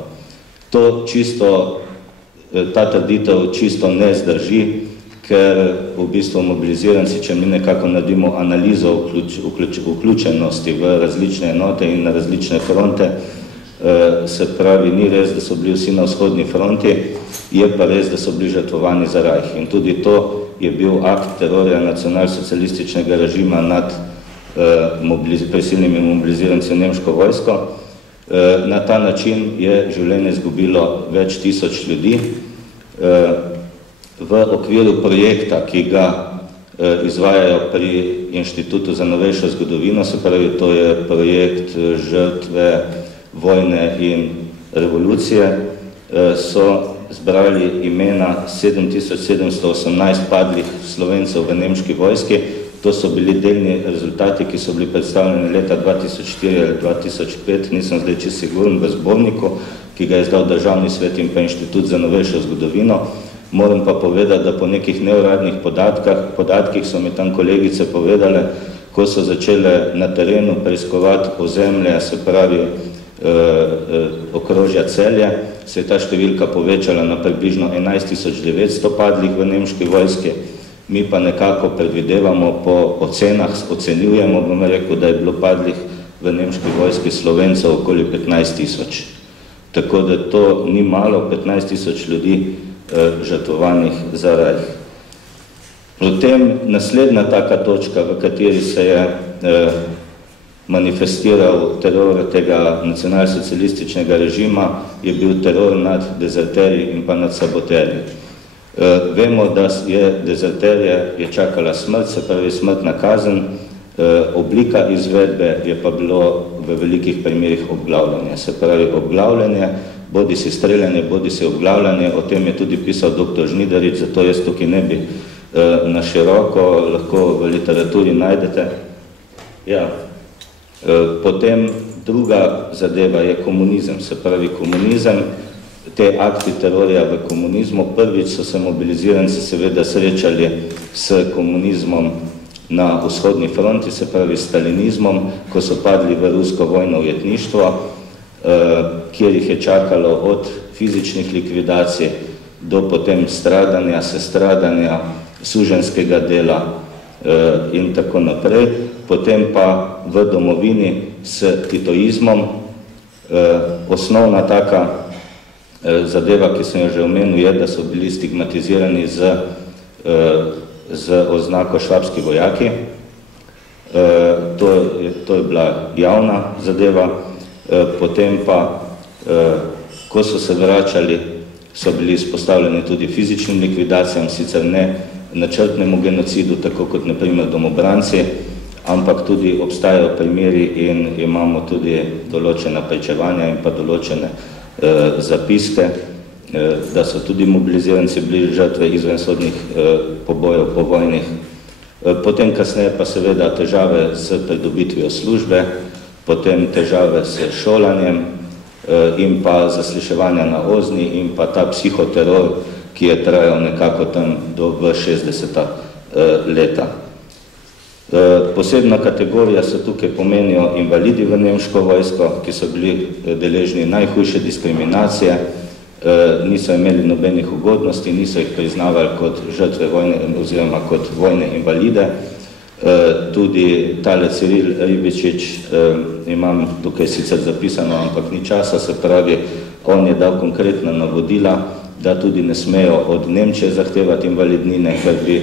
To čisto, ta trditev čisto ne zdrži, ker v bistvu mobiliziranci, če mi nekako naredimo analizo vključenosti v različne enote in na različne fronte, se pravi, ni res, da so bili vsi na vzhodni fronti, je pa res, da so bili žrtvovani za Reich. In tudi to je bil akt terorja nacionalsocialističnega režima nad prisilnimi mobiliziranci v nemško vojsko. Na ta način je življenje izgubilo več tisoč ljudi. V okviru projekta, ki ga izvajajo pri Inštitutu za novejšo zgodovino, se pravi, to je projekt žrtve vojne in revolucije, so zbrali imena 7718 padlih Slovencev v nemški vojski. To so bili delni rezultati, ki so bili predstavljeni leta 2004 ali 2005, nisem zdaj čisto siguren, v zborniku, ki ga je izdal Državni svet in pa Inštitut za novejšo zgodovino. Moram pa povedati, da po nekih neuradnih podatkih so mi tam kolegice povedale, ko so začele na terenu preiskovati ozemlje, se pravi okrožja Celje, se je ta številka povečala na približno 11.900 padlih v nemški vojski. Mi pa nekako predvidevamo po ocenah, ocenjujemo, bom rekel, da je bilo padlih v nemški vojski Slovencev okoli 15.000. Tako da to ni malo, 15.000 ljudi žrtvovanih za Reich. Potem naslednja taka točka, v kateri se je manifestiral teror tega nacionalsocialističnega režima, je bil teror nad dezerterji in pa nad saboterji. Vemo, da je dezerterje je čakala smrt, se pravi smrtna kazen, oblika izvedbe je pa bilo v velikih primerih obglavljanje. Se pravi obglavljanje, bodi si streljanje, bodi si obglavljanje, o tem je tudi pisal dr. Žnidarič, zato jaz tukaj ne bi na široko, lahko v literaturi najdete. Ja. Potem druga zadeva je komunizem, se pravi komunizem, te akti terorja v komunizmu. Prvič so se mobiliziranci seveda srečali s komunizmom na vzhodni fronti, se pravi stalinizmom, ko so padli v rusko vojno ujetništvo, kjer jih je čakalo od fizičnih likvidacij do potem stradanja, sestradanja, suženskega dela in tako naprej. Potem pa v domovini s titoizmom. Osnovna taka zadeva, ki sem jo že omenil, je, da so bili stigmatizirani z oznako švabski vojaki. To je bila javna zadeva. Potem pa, ko so se vračali, so bili izpostavljeni tudi fizičnim likvidacijam, sicer ne načrtnemu genocidu, tako kot na primer domobranci, ampak tudi obstajajo primeri in imamo tudi določena pričevanja in pa določene zapiske, da so tudi mobiliziranci bili žrtve izvensodnih pobojev povojnih. Potem kasneje pa seveda težave s pridobitvijo službe, potem težave s šolanjem in pa zasliševanja na OZNI in pa ta psihoteror, ki je trajal nekako tam do 60. leta. Posebna kategorija so tukaj pomenijo invalidi v nemško vojsko, ki so bili deležni najhujše diskriminacije, niso imeli nobenih ugodnosti, niso jih priznavali kot žrtve vojne oziroma kot vojne invalide. Tudi tale Ciril Ribičič, imam tukaj sicer zapisano, ampak ni časa, se pravi, on je dal konkretna navodila, da tudi ne smejo od Nemčije zahtevati invalidnine, ker bi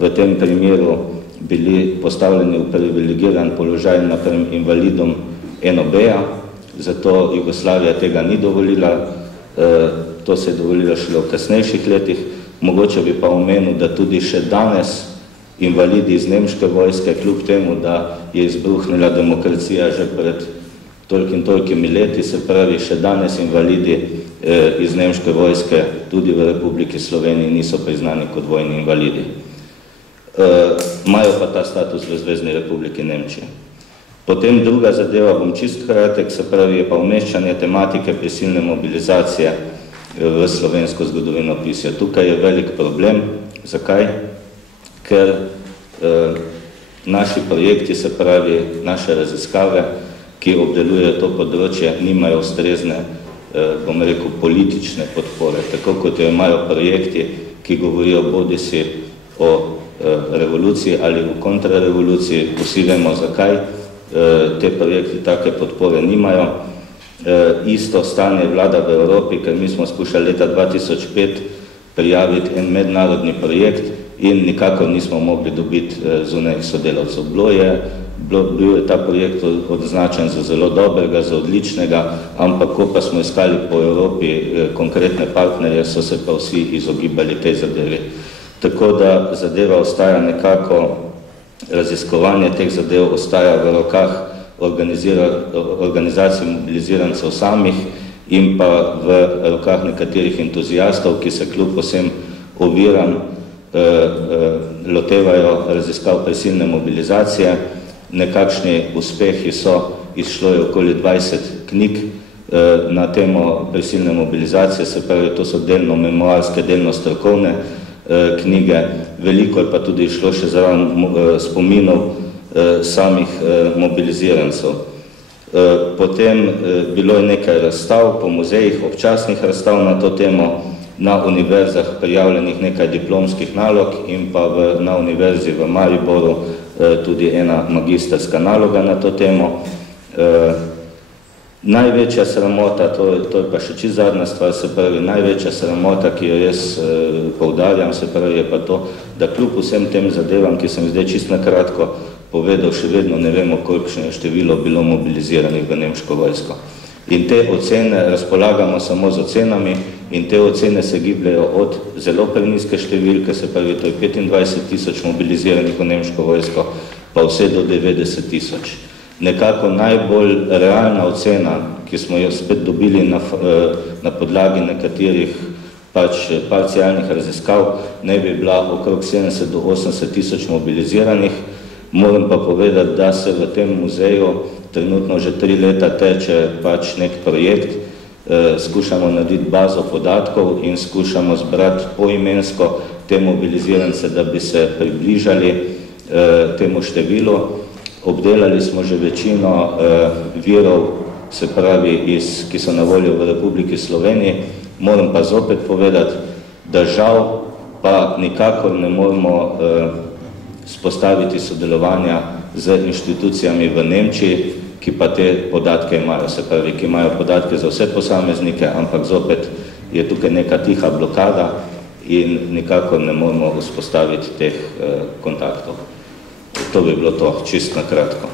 v tem primeru bili postavljeni v privilegiran položaj napram invalidom NOB-ja, zato Jugoslavija tega ni dovolila, to se je dovolila šele v kasnejših letih. Mogoče bi pa omenil, da tudi še danes invalidi iz nemške vojske, kljub temu, da je izbruhnila demokracija že pred tolikimi leti, se pravi, še danes invalidi iz nemške vojske tudi v Republiki Sloveniji niso priznani kot vojni invalidi. Imajo pa ta status v Zvezni Republiki Nemčije. Potem druga zadeva, bom čist kratek, se pravi, je pa umeščanje tematike prisilne mobilizacije v slovensko zgodovinopisje. Tukaj je velik problem. Zakaj? Ker naši projekti, se pravi, naše raziskave, ki obdelujejo to področje, nimajo ustrezne, bom rekel, politične podpore, tako kot jo imajo projekti, ki govorijo bodisi o revoluciji ali v kontrarevoluciji. Vsi vemo, zakaj te projekti take podpore nimajo. Isto stanje vlada v Evropi, ker mi smo skušali leta 2005 prijaviti en mednarodni projekt in nikakor nismo mogli dobiti zunanjih sodelavcev. Bil je ta projekt označen za zelo dobrega, za odličnega, ampak ko pa smo iskali po Evropi konkretne partnerje, so se pa vsi izogibali tej zadevi. Tako da zadeva ostaja nekako, raziskovanje teh zadev ostaja v rokah organizacij mobilizirancev samih in pa v rokah nekaterih entuzijastov, ki se kljub vsem oviram lotevajo raziskav prisilne mobilizacije. Nekakšni uspehi so, izšlo je okoli 20 knjig na temo prisilne mobilizacije, se pravi, to so delno memoarske, delno strokovne knjige, veliko je pa tudi šlo še zraven spominov samih mobilizirancev. Potem bilo je nekaj razstav po muzejih, občasnih razstav na to temo, na univerzah prijavljenih nekaj diplomskih nalog in pa na univerzi v Mariboru tudi ena magisterska naloga na to temo. Največja sramota, to je pa še čisto zadnja stvar, se pravi, največja sramota, ki jo jaz poudarjam, se pravi, je pa to, da kljub vsem tem zadevam, ki sem zdaj čisto na kratko povedal, še vedno ne vemo, kolikšno je število bilo mobiliziranih v nemško vojsko. In te ocene, razpolagamo samo z ocenami, in te ocene se gibljajo od zelo prenizke številke, se pravi, to je 25 tisoč mobiliziranih v nemško vojsko, pa vse do 90 tisoč. Nekako najbolj realna ocena, ki smo jo spet dobili na podlagi nekaterih parcialnih raziskav, ne bi bila okrog 70 do 80 tisoč mobiliziranih. Moram pa povedati, da se v tem muzeju trenutno že 3 leta teče nek projekt, skušamo narediti bazo podatkov in skušamo zbrati poimensko te mobilizirance, da bi se približali temu številu. Obdelali smo že večino virov, se pravi, ki so na voljo v Republiki Sloveniji. Moram pa zopet povedati, da žal pa nikakor ne moramo spostaviti sodelovanja z inštitucijami v Nemčiji, ki pa te podatke imajo, se pravi, ki imajo podatke za vse posameznike, ampak zopet je tukaj neka tiha blokada in nikakor ne moramo vzpostaviti teh kontaktov. To bi bilo to čisto na kratko.